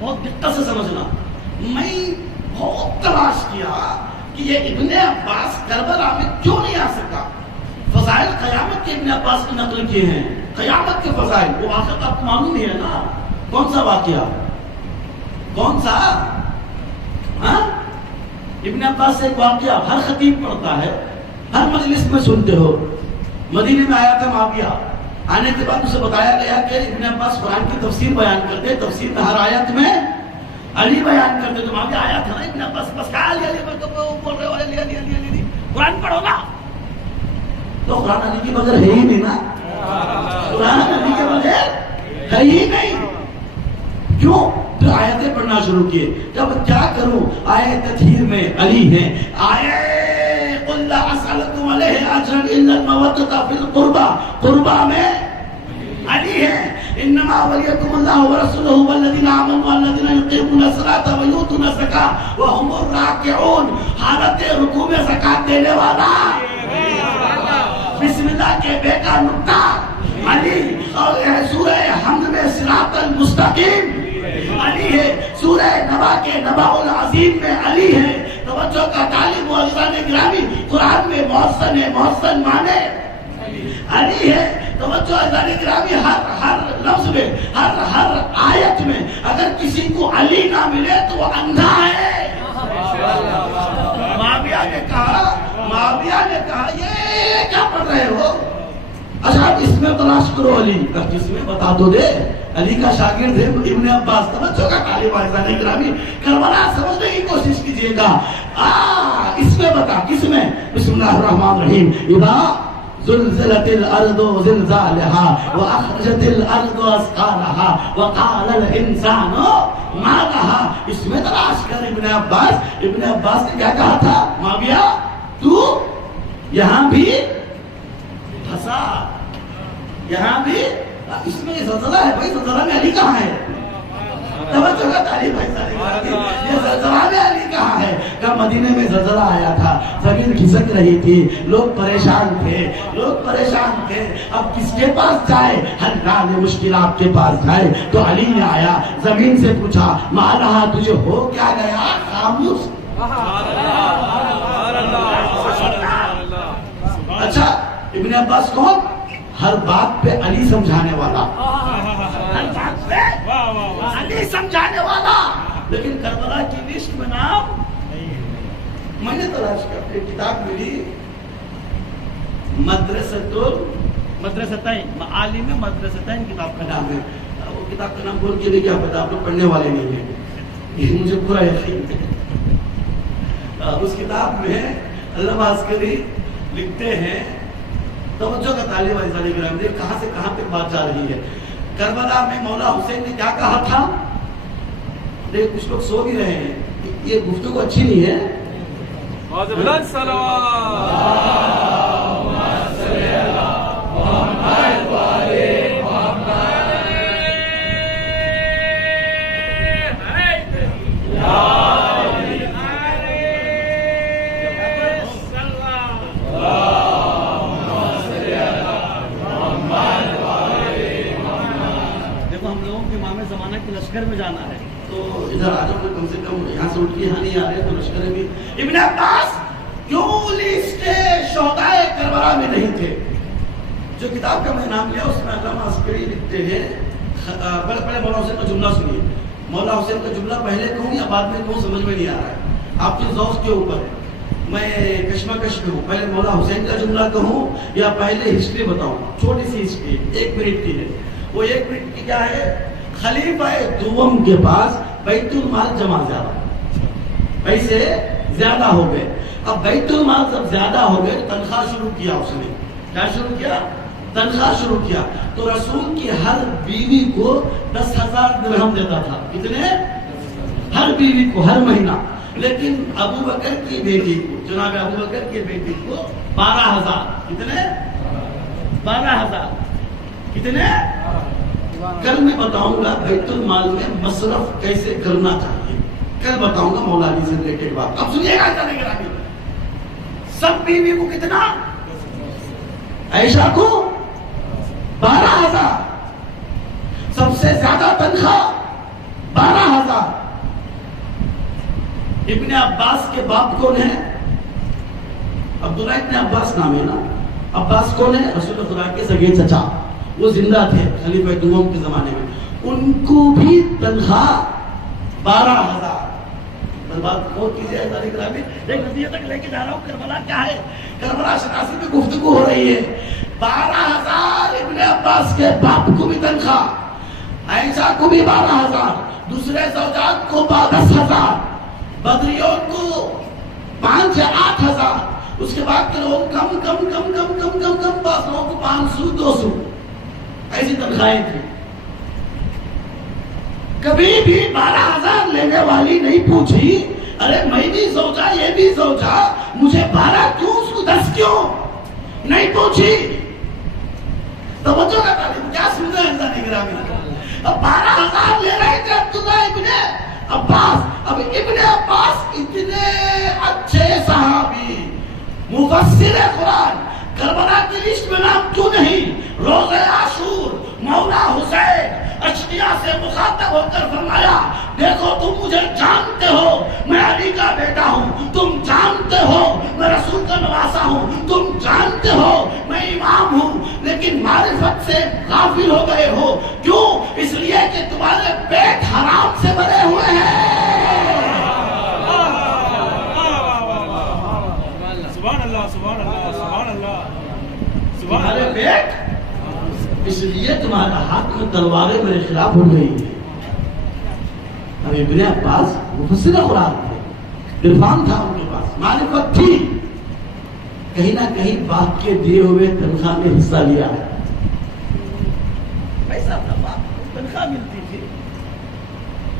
بہت دقت سے سمجھنا. میں بہت تلاش کیا کہ یہ ابن عباس کربلا میں کیوں نہیں آ سکا. فضائل قیامت کے ابن عباس کی نقل کیے ہیں, قیامت کے فضائل. وہ واقعہ آپ کو معلوم ہی ہے نا, کون سا واقعہ, کون سا؟ ہاں, ابن عباس سے ایک واقعہ ہر خطیب پڑھتا ہے, ہر مجلس میں سنتے ہو. مدینے میں آیا تھا معاویہ, آنے کے بعد اسے بتایا گیا کہ ابن عباس قرآن کی تفسیر بیان کرتے, تفسیر میں ہر آیت میں علی بیان کرتے. تو معاویہ آیا تھا نا ابن عباس, بس کہا علی بول رہے ہو, علی قرآن پڑھو نا. تو قرآن علی کے بغیر ہے ہی نہیں نا, قرآن علی کے بغیر ہے ہی نہیں. کیوں؟ پھر آیتیں پڑھنا شروع کیے. جب کیا کروں, آیت تطہیر میں علی ہیں, آیت قل لا اسألکم علیہ اجرا الا المودۃ فی القربى, قربا میں علی ہیں. انما ولیکم اللہ ورسولہ والذین آمنوا والذین یقیمون الصلاۃ ویؤتون الزکاۃ وهم الراکعون, حالت رکوع میں زکات دینے والا بسم اللہ کے بے کا نقطہ علی. اور سورہ حمد میں صراط المستقیم علی ہے, سورہ نبا کے نبا العظیم میں علی ہے. توجہ کا تعلیم معززان گرامی, قرآن میں محسن ہے, محسن مانے علی ہے. توجہ عزیزان گرامی, ہر لفظ میں, ہر آیت میں اگر کسی کو علی نہ ملے تو وہ اندھا ہے. معاویہ نے کہا یہ کیا پڑھ رہے ہو؟ اچھا اس میں تلاش کرو علی, جس میں بتا دو دے. علی کا شاگرد ہے ابن عباس. توجہ کا طالب عزیزان گرامی, کربلا سمجھنے کی کوشش کیجئے گا. اس میں بتا, کس میں؟ بسم اللہ الرحمن الرحیم. اذا زلزلت الارض زلزالها واخرجت الارض اثقالها وقال الانسان ما لها. اس میں تلاش کر ابن عباس. ابن عباس نے کیا کہا تھا؟ معاویہ تو یہاں بھی پھنسا, یہاں بھی. اس میں زلزلہ ہے بھائی, زلزلہ میں علی کہاں ہے؟ توجہ کا تعلیم ہے, یہ زلزلہ میں علی کہاں ہے؟ کہ مدینے میں زلزلہ آیا تھا, زمین کھسک رہی تھی, لوگ پریشان تھے. اب کس کے پاس جائے؟ حلال مشکلات کے پاس جائے. تو علی نے آیا, زمین سے پوچھا ما لہا, تجھے ہو کیا گیا؟ خاموش. اچھا ابن عباس کون؟ ہر بات پہ علی سمجھانے والا, ہر بات پہ علی سمجھانے والا. لیکن کربلا کی لسٹ میں نام میں نے تلاش کر کے کتاب ملی, مدرستین معالم مدرستین کتاب کا نام ہے. وہ کتاب کا نام بول کے بھی کیا پتا, آپ لوگ پڑھنے والے نہیں ہیں, یہ مجھے پورا یقین ہے. اس کتاب میں علامہ عسکری لکھتے ہیں, توجہ کا طالب عزیزان گرامی, دیکھ کہاں سے کہاں تک بات جا رہی ہے. کربلا میں مولا حسین نے کیا کہا تھا؟ دیکھ کچھ لوگ سو بھی رہے ہیں, یہ گفتگو اچھی نہیں ہے. لشکر میں جانا ہے تو ادھر آ جاؤ, کم سے کم یہاں سے اٹھ کے یہاں نہیں آ رہے تو لشکر میں. ابن عباس کیوں لسٹ شہدائے کربلا میں نہیں تھے؟ جو کتاب کا میں نام لیا اس میں علامہ عسکری لکھتے ہیں, پہلے مولا حسین کا جملہ سنیے. مولا حسین کا جملہ پہلے کہوں یا بعد میں کہوں سمجھ میں نہیں آ رہا ہے, آپ کے ذوق کے اوپر ہے. میں کشمکش میں ہوں, پہلے مولا حسین کا جملہ کہوں یا پہلے ہسٹری بتاؤں؟ چھوٹی سی ہسٹری 1 منٹ کی ہے. وہ 1 منٹ کی کیا ہے؟ خلیفہ دوم کے پاس بیت المال جمع زیادہ, پیسے زیادہ ہو گئے. اب بیت المال جب زیادہ ہو گئے تنخواہ شروع کیا. اس نے کیا شروع کیا؟ تنخواہ شروع کیا. تو رسول کی ہر بیوی کو 10,000 درہم دیتا تھا. کتنے؟ ہر بیوی کو ہر مہینہ. لیکن ابو بکر کی بیٹی کو, جناب ابو بکر کی بیٹی کو 12,000. کتنے؟ 12,000. کتنے؟ کل میں بتاؤں گا بیت المال میں مصرف کیسے کرنا چاہیے, کل بتاؤں گا مولا علی سے ریلیٹڈ بات. اب سنیے گا, سب بیوی کو کتنا؟ عائشہ کو 12,000، سب سے زیادہ تنخواہ 12,000۔ ابن عباس کے باپ کون ہے؟ عبداللہ ابن عباس نام ہے نا۔ عباس کون ہے؟ رسول خدا کے سگے چچا، وہ زندہ تھے خلیفہ دوم کے زمانے میں، ان کو بھی تنخواہ 12,000۔ بات غور کیجیے ایک نتیجے تک لے کے جا رہا ہوں۔ کربلا کیا ہے؟ کربلا 87 میں گفتگو ہو رہی ہے۔ 12,000 ابن عباس کے باپ کو بھی تنخواہ، عائشہ کو بھی 12,000، دوسرے زوجات کو 10,000، بدریوں کو 5 یا 8,000، اس کے بعد کے لوگ کم کم کم کم کم کم کم، بعض لوگوں کو 500 200 ایسی تنخواہیں تھی۔ کبھی بھی 12,000 لینے والی نہیں پوچھی ارے میں بھی زوجہ یہ بھی زوجہ، مجھے 12 کیوں، اس کو 10 کیوں، نہیں پوچھی۔ توجہ کا تعلیم کیا سن رہے ہیں انسانی گرامی؟ اب 12,000 لے رہے تھے عبداللہ ابن عباس۔ اب ابن عباس اتنے اچھے صحابی، مفسر قرآن، کربلا کی لسٹ میں نام کیوں نہیں؟ روز عاشور مولا حسین اشقیاء سے مخاطب ہو کر فرمایا دیکھو تم مجھے جانتے ہو میں علی کا بیٹا ہوں، تم جانتے ہو میں رسول کا نواسا ہوں، تم جانتے ہو میں امام ہوں، لیکن معرفت سے غافل ہو گئے ہو۔ کیوں؟ اس لیے کہ تمہارے پیٹ حرام سے بھرے ہوئے ہیں۔ سبحان اللہ سبحان اللہ سبحان اللہ۔ تمہارے پیٹ، اس لیے تمہارا ہاتھ میں تلواریں میرے خلاف ہو گئی ہیں۔ اب ابن عباس مفسر قرآن تھے، عرفان تھا ان کے پاس، معرفت تھی، کہیں نہ کہیں باپ کے دیے ہوئے تنخواہ میں حصہ لیا ہے۔ پیسہ تھا، باپ کو تنخواہ ملتی تھی،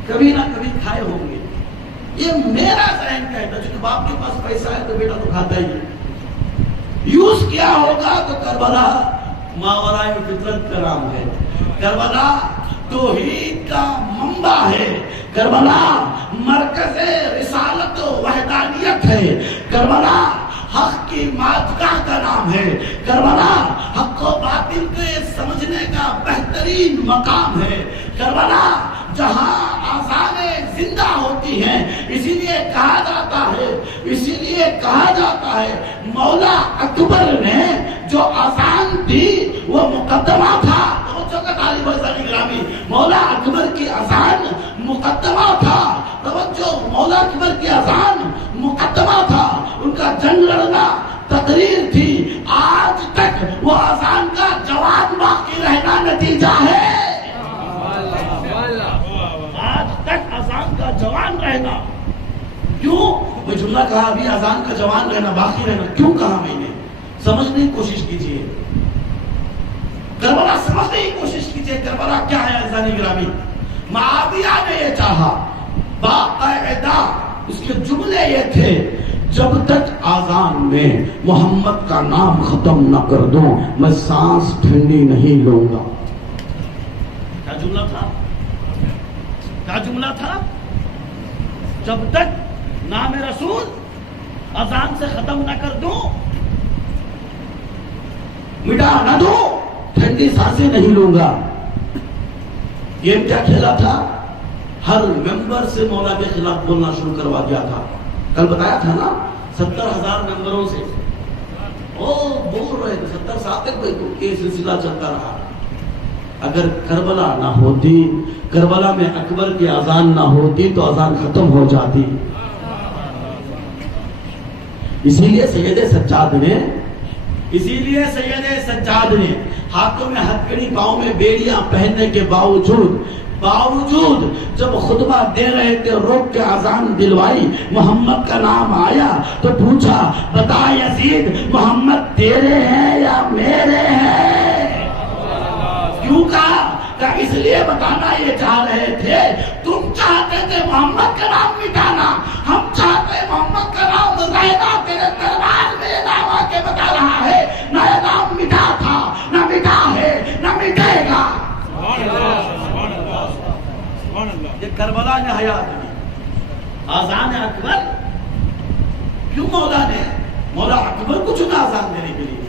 کبھی نہ کبھی کھائے ہوں گے۔ یہ میرا ذہن کہتا ہے کہ باپ کے پاس پیسہ ہے تو بیٹا تو کھاتا ہی ہے۔ یوز کیا ہوگا تو کربلا ماورائے فطرت کا نام ہے، کربلا توحید کا منبع ہے، کربلا مرکز رسالت و وحدانیت ہے، کربلا حق کی مادگاہ کا نام ہے، کربلا حق و باطل کے سمجھنے کا بہترین مقام ہے، کربلا جہاں آذانیں زندہ ہوتی ہیں، اسی لیے کہا جاتا ہے مولا اکبر نے جو آذان دی وہ مقدمہ تھا۔ توجہ کا طالب علم گرامی، مولا اکبر کی آذان مقدمہ تھا، توجہ، مولا اکبر کی آذان مقدمہ تھا، ان کا جنگ لڑنا تقریر تھی، آج تک وہ آذان کا جواب باقی رہنا نتیجہ ہے۔ آج تک اذان کا جوان رہنا، کیوں؟ وہ جملہ کہا ابھی اذان کا جوان رہنا، باقی رہنا، کیوں کہا میں نے؟ سمجھنے کی کوشش کیجئے، کربلا سمجھنے کی کوشش کیجئے، کربلا کیا ہے عزیزانی گرامی؟ معاویہ نے یہ چاہا، باقاعدہ اس کے جملے یہ تھے جب تک آذان میں محمد کا نام ختم نہ کر دوں میں سانس ٹھنڈی نہیں لوں گا۔ کیا جملہ تھا؟ کیا جملہ تھا؟ جب تک نام رسول اذان سے ختم نہ کر دوں، مٹا نہ دوں، ٹھنڈی سانسیں نہیں لوں گا۔ گیم کیا کھیلا تھا؟ ہر ممبر سے مولا کے خلاف بولنا شروع کروا دیا تھا۔ کل بتایا تھا نا 70,000 ممبروں سے بول رہے تھے، 70 سال تک یہ سلسلہ چلتا رہا۔ اگر کربلا نہ ہوتی، کربلا میں اکبر کی اذان نہ ہوتی تو اذان ختم ہو جاتی۔ اسی لیے سید سجاد نے ہاتھوں میں ہتھکڑی، پاؤں میں بیڑیاں پہننے کے باوجود جب خطبہ دے رہے تھے روک کے اذان دلوائی، محمد کا نام آیا تو پوچھا بتا یزید محمد تیرے ہیں یا میرے ہیں؟ کیوں کہا؟ کہ اس لیے بتانا یہ چاہ رہے تھے، تم چاہتے تھے محمد کا نام مٹانا، ہم چاہتے محمد کا نام زیادہ تیرے دربار میں یہ دعویٰ کے بتا رہا ہے نہ یہ نام مٹا تھا، نہ مٹا ہے، نہ مٹے گا۔ یہ کربلا نے حیات دی۔ آذان اکبر کیوں مولا اکبر کو چنا آذان دینے کے لیے؟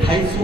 250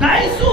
250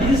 20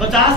50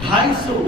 250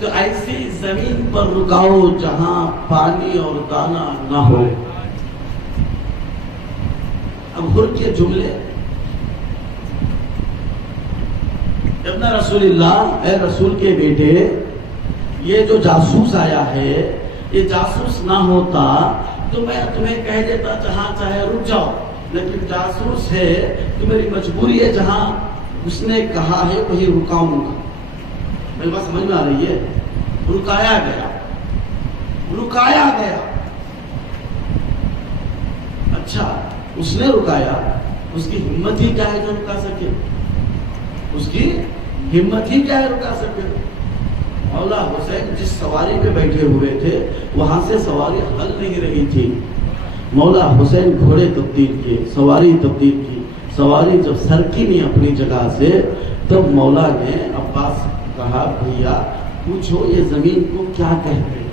تو ایسی زمین پر رکاؤ جہاں پانی اور دانا نہ ہو. اب حر کے جملے، ابن رسول اللہ، اے رسول کے بیٹے، یہ جو جاسوس آیا ہے، یہ جاسوس نہ ہوتا تو میں تمہیں کہہ دیتا جہاں چاہے رک جاؤ، لیکن جاسوس ہے تو میری مجبوری ہے جہاں اس نے کہا ہے وہی رکاؤں گا. میری بات سمجھ میں آ رہی ہے؟ رکایا گیا، رکایا گیا. اچھا، اس نے رکایا، اس کی ہمت ہی کیا ہے جو رکا سکے؟ اس کی ہمت ہی کیا ہے رکا سکے؟ مولا حسین جس سواری پہ بیٹھے ہوئے تھے وہاں سے سواری ہل نہیں رہی تھی. مولا حسین گھوڑے تبدیل کیے، سواری تبدیل کی. سواری جب سرکی نہیں اپنی جگہ سے، تب مولا نے عباس کہا بھیا پوچھو یہ زمین کو کیا کہتے ہیں.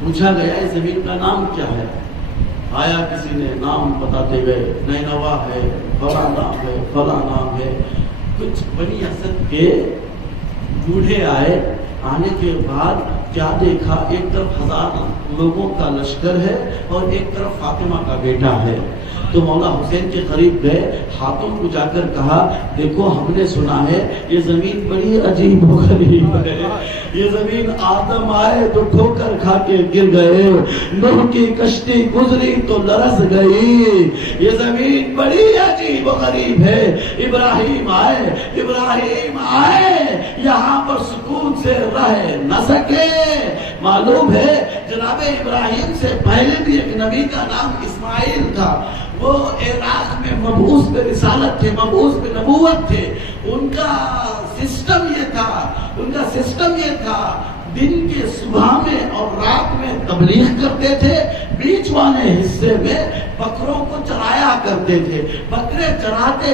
پوچھا گیا اس زمین کا نام کیا ہے. آیا کسی نے نام بتاتے گئے، نینوا ہے، فلاں نام ہے، فلاں نام ہے. کچھ بنی اسد کے بوڑھے آئے، آنے کے بعد کیا دیکھا، ایک طرف 1000 لوگوں کا لشکر ہے اور ایک طرف فاطمہ کا بیٹا ہے. تو مولا حسین کے قریب گئے، ہاتھوں کو جا کر کہا دیکھو ہم نے سنا ہے یہ زمین بڑی عجیب و غریب ہے. یہ زمین آدم آئے تو ٹھوکر کھا کے گر گئے، نوح کی کشتی گزری تو لرز گئی. یہ زمین بڑی عجیب و غریب ہے. ابراہیم آئے یہاں پر سکون سے رہ نہ سکے. معلوم ہے جناب ابراہیم سے پہلے بھی ایک نبی کا نام اسماعیل تھا. وہ عراق میں مبعوث پہ رسالت تھے، مبعوث پہ نبوت تھے. ان کا سسٹم یہ تھا دن کے صبح میں اور رات میں تبلیغ کرتے تھے، بیچ والے حصے میں بکروں کو چرایا کرتے تھے. بکرے چراتے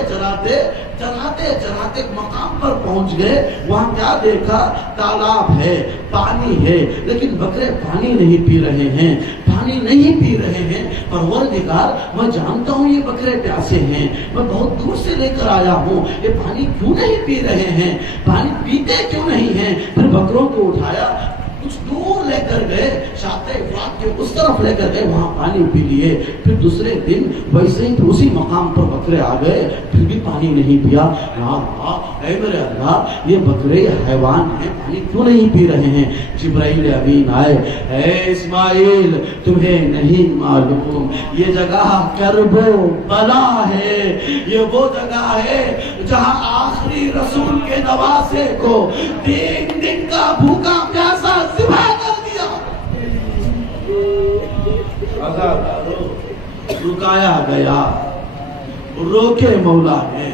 مقام پر پہنچ گئے. وہاں کیا دیکھا؟ تالاب ہے، پانی ہے، لیکن بکرے پانی نہیں پی رہے ہیں. پروردگار میں جانتا ہوں یہ بکرے پیاسے ہیں، میں بہت دور سے لے کر آیا ہوں، یہ پانی کیوں نہیں پی رہے ہیں؟ پانی پیتے کیوں نہیں ہیں؟ پھر بکروں کو اٹھایا، کچھ دور لے کر گئے، شاطئ فرات کے اس طرف لے کر گئے، وہاں پانی پی لیے. پھر دوسرے دن ویسے ہی اسی مقام پر بکرے آ گئے، پھر بھی پانی نہیں پیا. اے میرے اللہ، یہ بکرے حیوان ہیں، پانی کیوں نہیں پی رہے ہیں؟ جبرائیل امین آئے، اے اسماعیل تمہیں نہیں معلوم یہ جگہ کرب و بلا ہے. یہ وہ جگہ ہے جہاں آخری رسول کے نواسے کو 3 دن کا بھوکا پیاسا ذبح کر دیا. رکایا گیا، روکے مولا نے.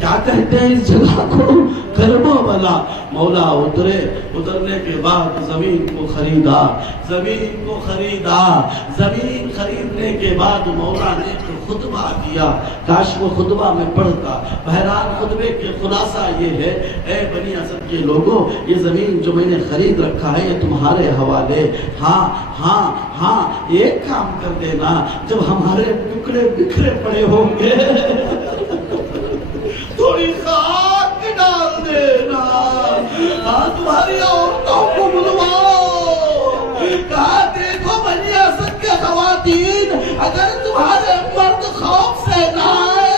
کیا کہتے ہیں اس جگہ کو؟ کرب و بلا. مولا اترنے کے بعد زمین کو خریدا. زمین خریدنے کے بعد مولا نے خطبہ کیا. کاش وہ خطبہ میں پڑھتا. بہرحال خطبے کے خلاصہ یہ ہے، اے بنی اسد کے لوگوں، یہ زمین جو میں نے خرید رکھا ہے یہ تمہارے حوالے. ہاں ایک کام کر دینا، جب ہمارے ٹکڑے بکھرے پڑے ہوں گے تھوڑی خاک ڈال دینا. تمہاری عورتوں کو بلواؤ، کہا دیکھو بنی اسد کے خواتین، اگر تمہارے مرد خوف سے نہ آئے،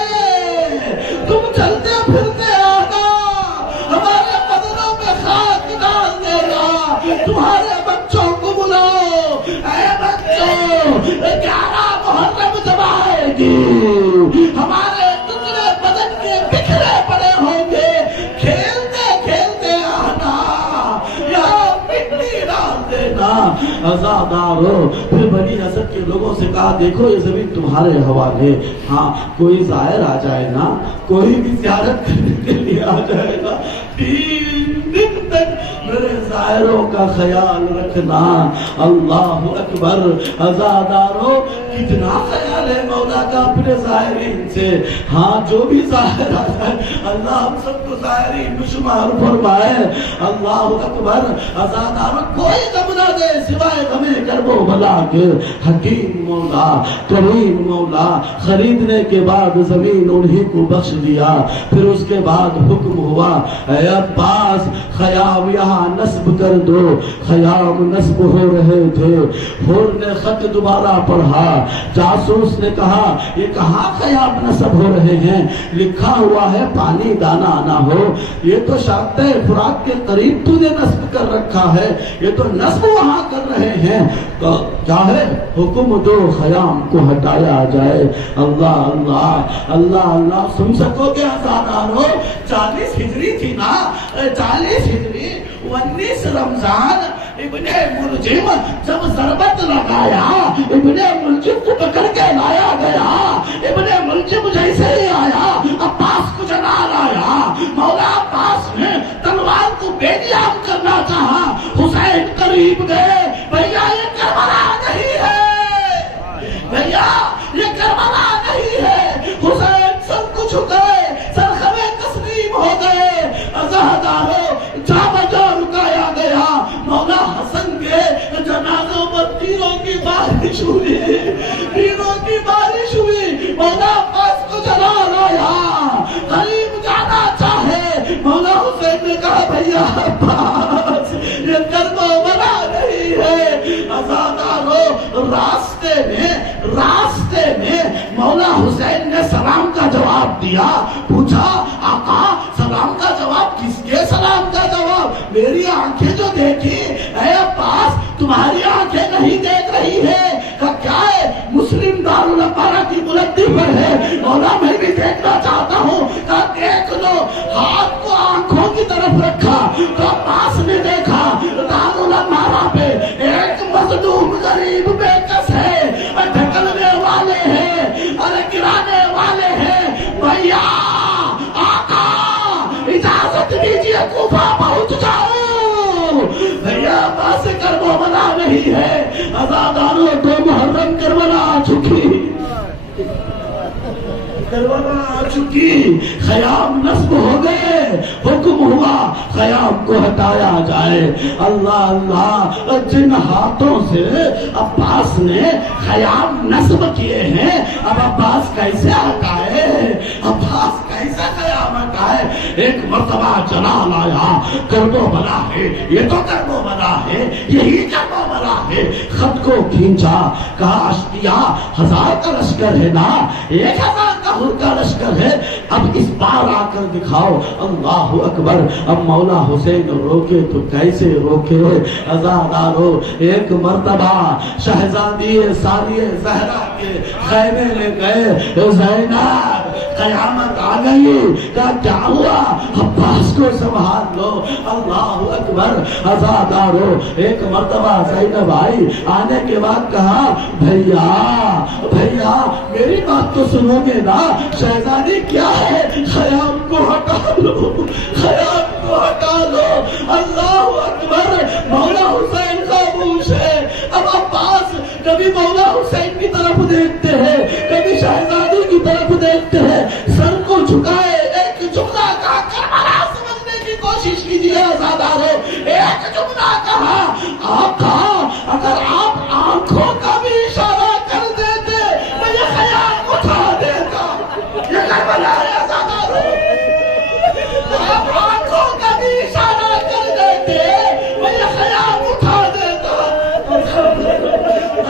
تم چلتے پھرتے آنا، ہمارے بدنوں میں خاک ڈال دینا. تمہارے بچوں کو بلاؤ، اے بچوں 11 محرم جب آئے گی، ہمارے ٹکڑے بدن کے بکھرے پڑے ہوں گے، کھیلتے آنا، یہاں مٹی ڈال دینا. عزادارو، پھر بنی اسد کے لوگوں سے کہا دیکھو یہ زمین تمہارے حوالے. ہاں کوئی زائر آ جائے نا، کوئی بھی زیارت کرنے کے لیے آ جائے گا، 3 دن تک میرے زائروں کا خیال رکھنا. اللہ اکبر. عزادارو، کتنا خیال ہے مولا کا اپنے زائرین سے. ہاں جو بھی زائر آ جائے اللہ ہم سب کو زائرین میں شمار فرمائے. اللہ اکبر. عزادارو، کوئی غم نہ دے سوائے غم کرب و بلا کے. حکیم مولا، کریم مولا، خریدنے کے بعد زمین انہی کو بخش دیا. پھر اس کے بعد حکم ہوا، اے عباس خیال خیام یہاں نصب کر دو. خیام نصب ہو رہے تھے. حور نے خط دوبارہ پڑھا. جاسوس نے کہا یہ کہاں خیام نصب ہو رہے ہیں؟ لکھا ہوا ہے پانی دانا نہ ہو. یہ تو شاطئ فرات کے قریب تو نے نصب کر رکھا ہے. یہ تو نصب وہاں کر رہے ہیں. تو کیا ہے؟ حکم دو خیام کو ہٹایا جائے. اللہ اللہ اللہ اللہ. سن سکو گے ہزارانو؟ 40 ہجری تھی نا، 40 ہجری 19 رمضان ابن ملجم جب ضربت لگایا، ابن ملجم کو پکڑ کے لایا گیا. ابن ملجم جیسے ہی آیا عباس کو جلا لایا. مولا عباس نے تلوار کو بے نیام کرنا چاہا. حسین قریب گئے. بھیا یہ کربلا نہیں ہے، بھیا یہ کربلا نہیں ہے. حسین سب کچھ گئے، سرخوے تسلیم ہو گئے. عزادارو جا بجا رکایا گیا. مولا حسن کے جنازوں پر تیروں کی بارش ہوئی، تیروں کی بارش ہوئی. مولا عباس کو جلا لایا. قریب جانا چاہے، مولا حسین نے کہا بھیا عباس یہ کربلا نہیں ہے. عزادارو راستے میں مولا حسین نے سلام کا جواب دیا. پوچھا آقا سلام کا جواب کس کے سلام کا جواب؟ میری آنکھیں جو دیکھی. اے عباس تمہاری آنکھیں نہیں دیکھ رہی ہے. کہا کیا ہے؟ مسلم دارالامارہ کی بلندی پر ہے. مولا میں بھی دیکھنا چاہتا ہوں. کہا دیکھ لو. ہاتھ کو آنکھوں کی طرف رکھا تو عباس نے دیکھا دارالامارہ پہ ایک مظلوم غریب بے کس ہے. ڈھکلنے والے ہیں اور گرانے والے ہیں. بھیا آقا اجازت دیجیے کوفہ پہنچ جاؤ. بھیا عباس کربلا نہیں ہے. عزادارو 2 محرم کربلا آ چکی، کربلا آ چکی. خیام نصب ہو گئے. حکم ہوا خیام کو ہٹایا جائے. اللہ اللہ. جن ہاتھوں سے عباس نے خیام نصب کیے ہیں اب عباس کیسے ہٹائے؟ عباس کیسے خیام ہٹائے؟ ایک مرتبہ جلال آیا. کربلا ہے، یہ تو کربلا ہے، یہی کربلا ہے. خط کو کھینچا. کہا اشقیا 1000 کا لشکر ہے نا، 1000 کا حور کا لشکر ہے. اب اس بار آ کر دکھاؤ. اللہ اکبر. اب مولا حسین روکے تو کیسے روکے؟ عزادارو ایک مرتبہ شہزادی ساریہ زہرا کے خیمے لے گئے. زینب قیامت آ گئی. کہا کیا ہوا؟ عباس کو سنبھال لو. اللہ اکبر. عزادارو ایک مرتبہ زینب آئی. آنے کے بعد کہا بھیا میری بات تو سنو گے نا؟ شہزادی کیا ہے؟ خیام کو ہٹا لو، خیام کو ہٹا لو. اللہ اکبر. مولا حسین خاموش ہے. اب عباس کبھی مولا حسین کی طرف دیکھتے ہیں، کبھی شہزادی کی طرف دیکھتے ہیں. سر کو جھکائے ایک جملہ کہا. کربلا سمجھنے کی کوشش کیجیے عزادارو. ایک جملہ کہا آقا اگر آپ آنکھوں کا بھی اشارہ کر دیتے میں یہ خیام اٹھا دیتا. یہ کربلا ہے عزادارو. آپ آنکھوں کا بھی اشارہ کر دیتے میں یہ خیام اٹھا دیتا.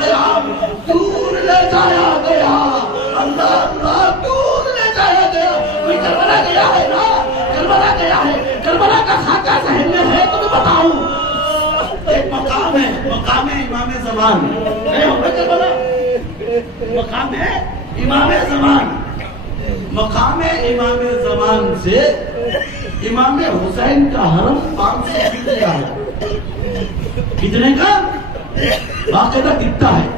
خیام دور لے جایا گیا. اللہ اللہ. دور لے جایا گیا. کوئی کربلا گیا ہے نا؟ کربلا گیا ہے. کربلا کا خاکہ ذہن میں ہے تو میں بتاؤں. ایک مقام ہے، مقام امام زمان. نہیں ہوگا کربلا؟ مقام ہے امام زمان. مقام امام زمان سے امام حسین کا حرم 500 میٹر کا ہے. کتنے کا؟ باقاعدہ دکھتا ہے.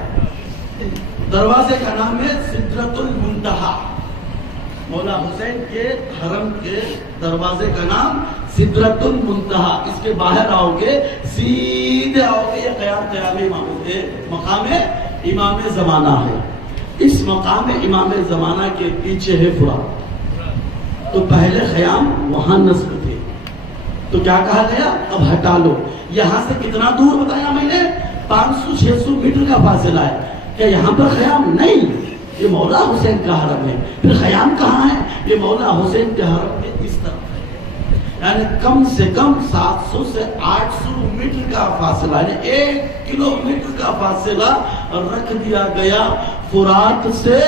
دروازے کا نام ہے سدرۃ المنتہا. مولا حسین کے حرم کے دروازے کا نام سدرۃ المنتہا. اس کے باہر آؤ گے سیدھے آؤ گے یہ قیام امام کے مقام امام زمانہ ہے. اس مقام امام زمانہ کے پیچھے ہے فرات. تو پہلے خیام وہاں نصب تھے تو کیا کہا گیا؟ اب ہٹا لو. یہاں سے کتنا دور بتایا میں نے؟ 500-600 میٹر کا فاصلہ ہے. کہ یہاں پر خیام نہیں، یہ مولا حسین کا حرم ہے. پھر خیام کہاں ہے؟ یہ مولا حسین کے حرم میں اس طرف ہے. یعنی کم سے کم 700 سے 800 میٹر کا فاصلہ، یعنی 1 کلومیٹر کا فاصلہ رکھ دیا گیا فرات سے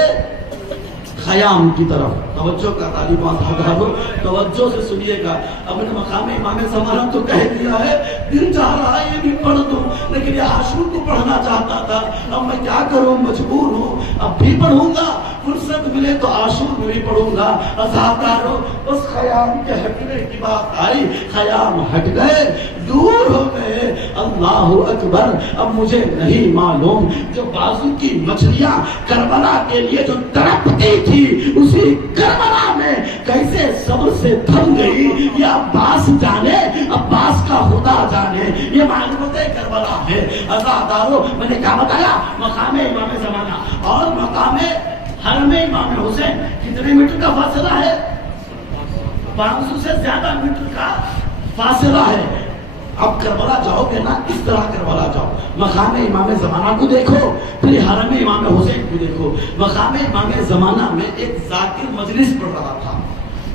خیام کی طرف۔ توجہ کا طالبان حضرات توجہ سے سنیے گا۔ اب نے مقام امام زمانہ تو کہہ دیا ہے، دل چاہ رہا ہے یہ بھی پڑھ دوں، لیکن یہ عاشور کو پڑھنا چاہتا تھا، اب میں کیا کروں، مجبور ہوں، اب بھی پڑھوں گا، فرصت ملے تو عاشور میں بھی پڑھوں گا۔ ازادارو اس خیام کے ہٹنے کی بات آئی، خیام ہٹ گئے، دور ہو گئے، اللہ اکبر۔ اب مجھے نہیں معلوم جو بازو کی مچھلیاں کربلا کے لیے جو تڑپتی تھی اسی کربلا میں کیسے صبر سے تھم گئی، یہ عباس جانے، عباس کا خدا جانے، یہ معلومات کربلا ہے۔ عزادارو میں نے کیا بتایا، مقام امام زمانہ اور مقام حرم امام حسین کتنے میٹر کا فاصلہ ہے؟ 500 سے زیادہ میٹر کا فاصلہ ہے۔ اب کربلا جاؤ گے نا، اس طرح کربلا جاؤ، مقام امام زمانہ کو دیکھو، پھر حرم امام حسین کو دیکھو۔ مقام امام زمانہ میں ایک ذاکر مجلس پڑھ رہا تھا،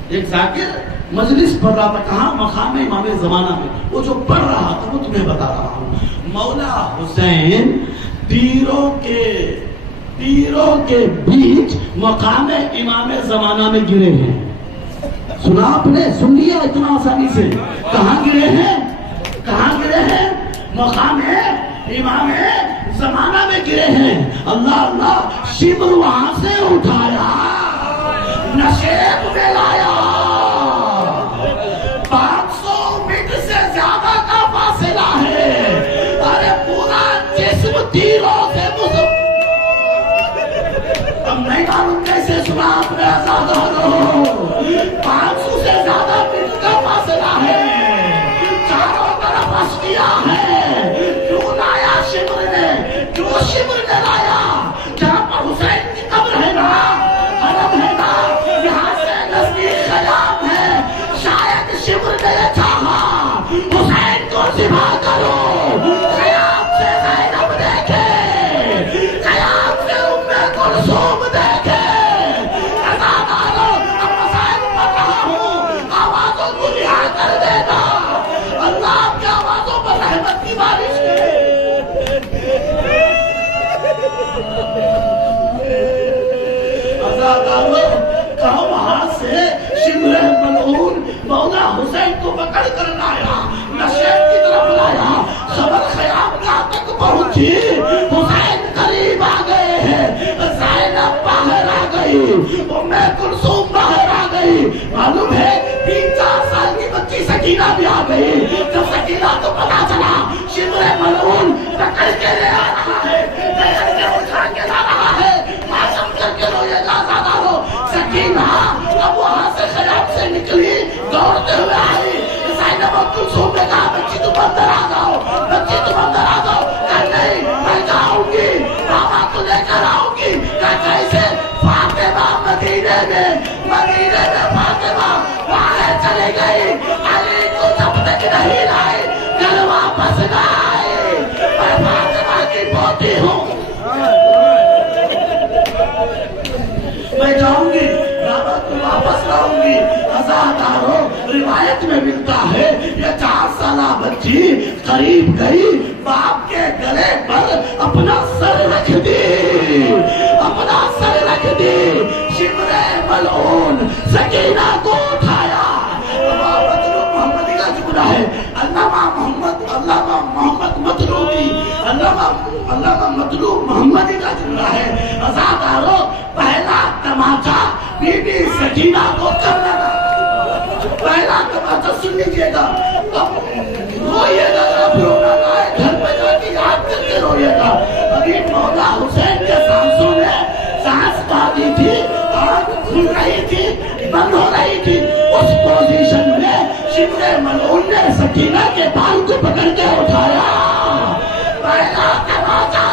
ایک ذاکر مجلس پڑھ رہا تھا، کہاں؟ مقام امام زمانہ میں۔ وہ جو پڑھ رہا تھا وہ تمہیں بتا رہا ہوں۔ مولا حسین تیروں کے بیچ مقام امام زمانہ میں گرے ہیں۔ سنا آپ نے؟ سن لیا اتنا آسانی سے؟ کہاں گرے ہیں؟ کہاں گرے ہیں؟ مقام امام زمانہ میں گرے ہیں۔ اللہ اللہ، شبر وہاں سے اٹھایا، نشیب میں لایا، 500 میٹر سے زیادہ کا فاصلہ ہے، ارے پورا جسم تیروں سے اب نہیں معلوم کیسے سنا آپ نے عزادارو، 500 سے زیادہ میٹر کا فاصلہ ہے، چاروں طرف اشکیا ہے، کیوں لایا شبر نے، کیوں شبر نے لایا؟ جہاں پر حسین کی قبر ہے نا، حرم ہے نا، یہاں سے نزدیک خیام ہے، شاید شبر نے چاہا حسین کو ذبح کرو، خیام سے زینب دیکھے، خیام سے ام کلثوم دیکھے۔ عزادارو اب مسائل پڑھ رہا ہوں، آوازوں کو رہا کر دینا، اللہ کی آوازوں پر رحمت کی بارش عزادارو کہو وہاں سے شبر ملعون مولا حسین کو پکڑ کر لایا، نشیب کی طرف لایا، خبر خیام کہاں تک پہنچی، حسین قریب آ گئے ہیں، زینب باہر آ گئی، ام کلثوم باہر آ گئی، معلوم ہے 3-4 سال کی بچی سکینہ بھی آ گئی۔ جب سکینہ کو پتا چلا شبر ملعون پکڑ کے لے آ رہا ہے، دہر کے اٹھا کے لا رہا ہے، معصوم کر کے روئے گا عزادارو۔ سکینہ اب وہاں سے خیام سے نکلی، دوڑتے ہوئے آئی، زینب اور کلثوم نے کہا بچی تم اندر آ جاؤ، بچی تم اندر آ جاؤ۔ کہا نہیں میں جاؤں گی، بابا کو لے کر آؤں گی۔ کہا کیسے؟ فاطمہ مدینے میں فاطمہ باہر چلے گئی، علی کو جب تک نہیں لائی کل واپس نہ آئی، میں فاطمہ کی پوتی ہوں، میں جاؤں گی، بابا کو واپس لاؤں گی۔ عزادارو روایت میں ملتا ہے یہ 4 سالہ بچی قریب گئی، باپ کے گلے پر اپنا سر رکھ دی، اپنا سر رکھ دی، شبر ملعون سکینہ کو اٹھایا۔ مطلوب محمدی کا جملہ ہے، علامہ محمد مطلوبی، علامہ مطلوب محمدی کا جملہ ہے۔ عزادارو پہلا تماچا بی بی سکینہ کو کر لگا، پہلا تماچا سن لیجیے گا، اب روئیے گا، اب رونا نہ ہے، گھر پہ جا کے یاد کر کے روئیے گا۔ ابھی مولا حسین کے سانسوں نے سانس باندھی تھی، آنکھ کھل رہی تھی، بند ہو رہی تھی، اس پوزیشن میں شبر ملعون نے سکینہ کے بال کو پکڑ کے اٹھایا، پہلا تماچا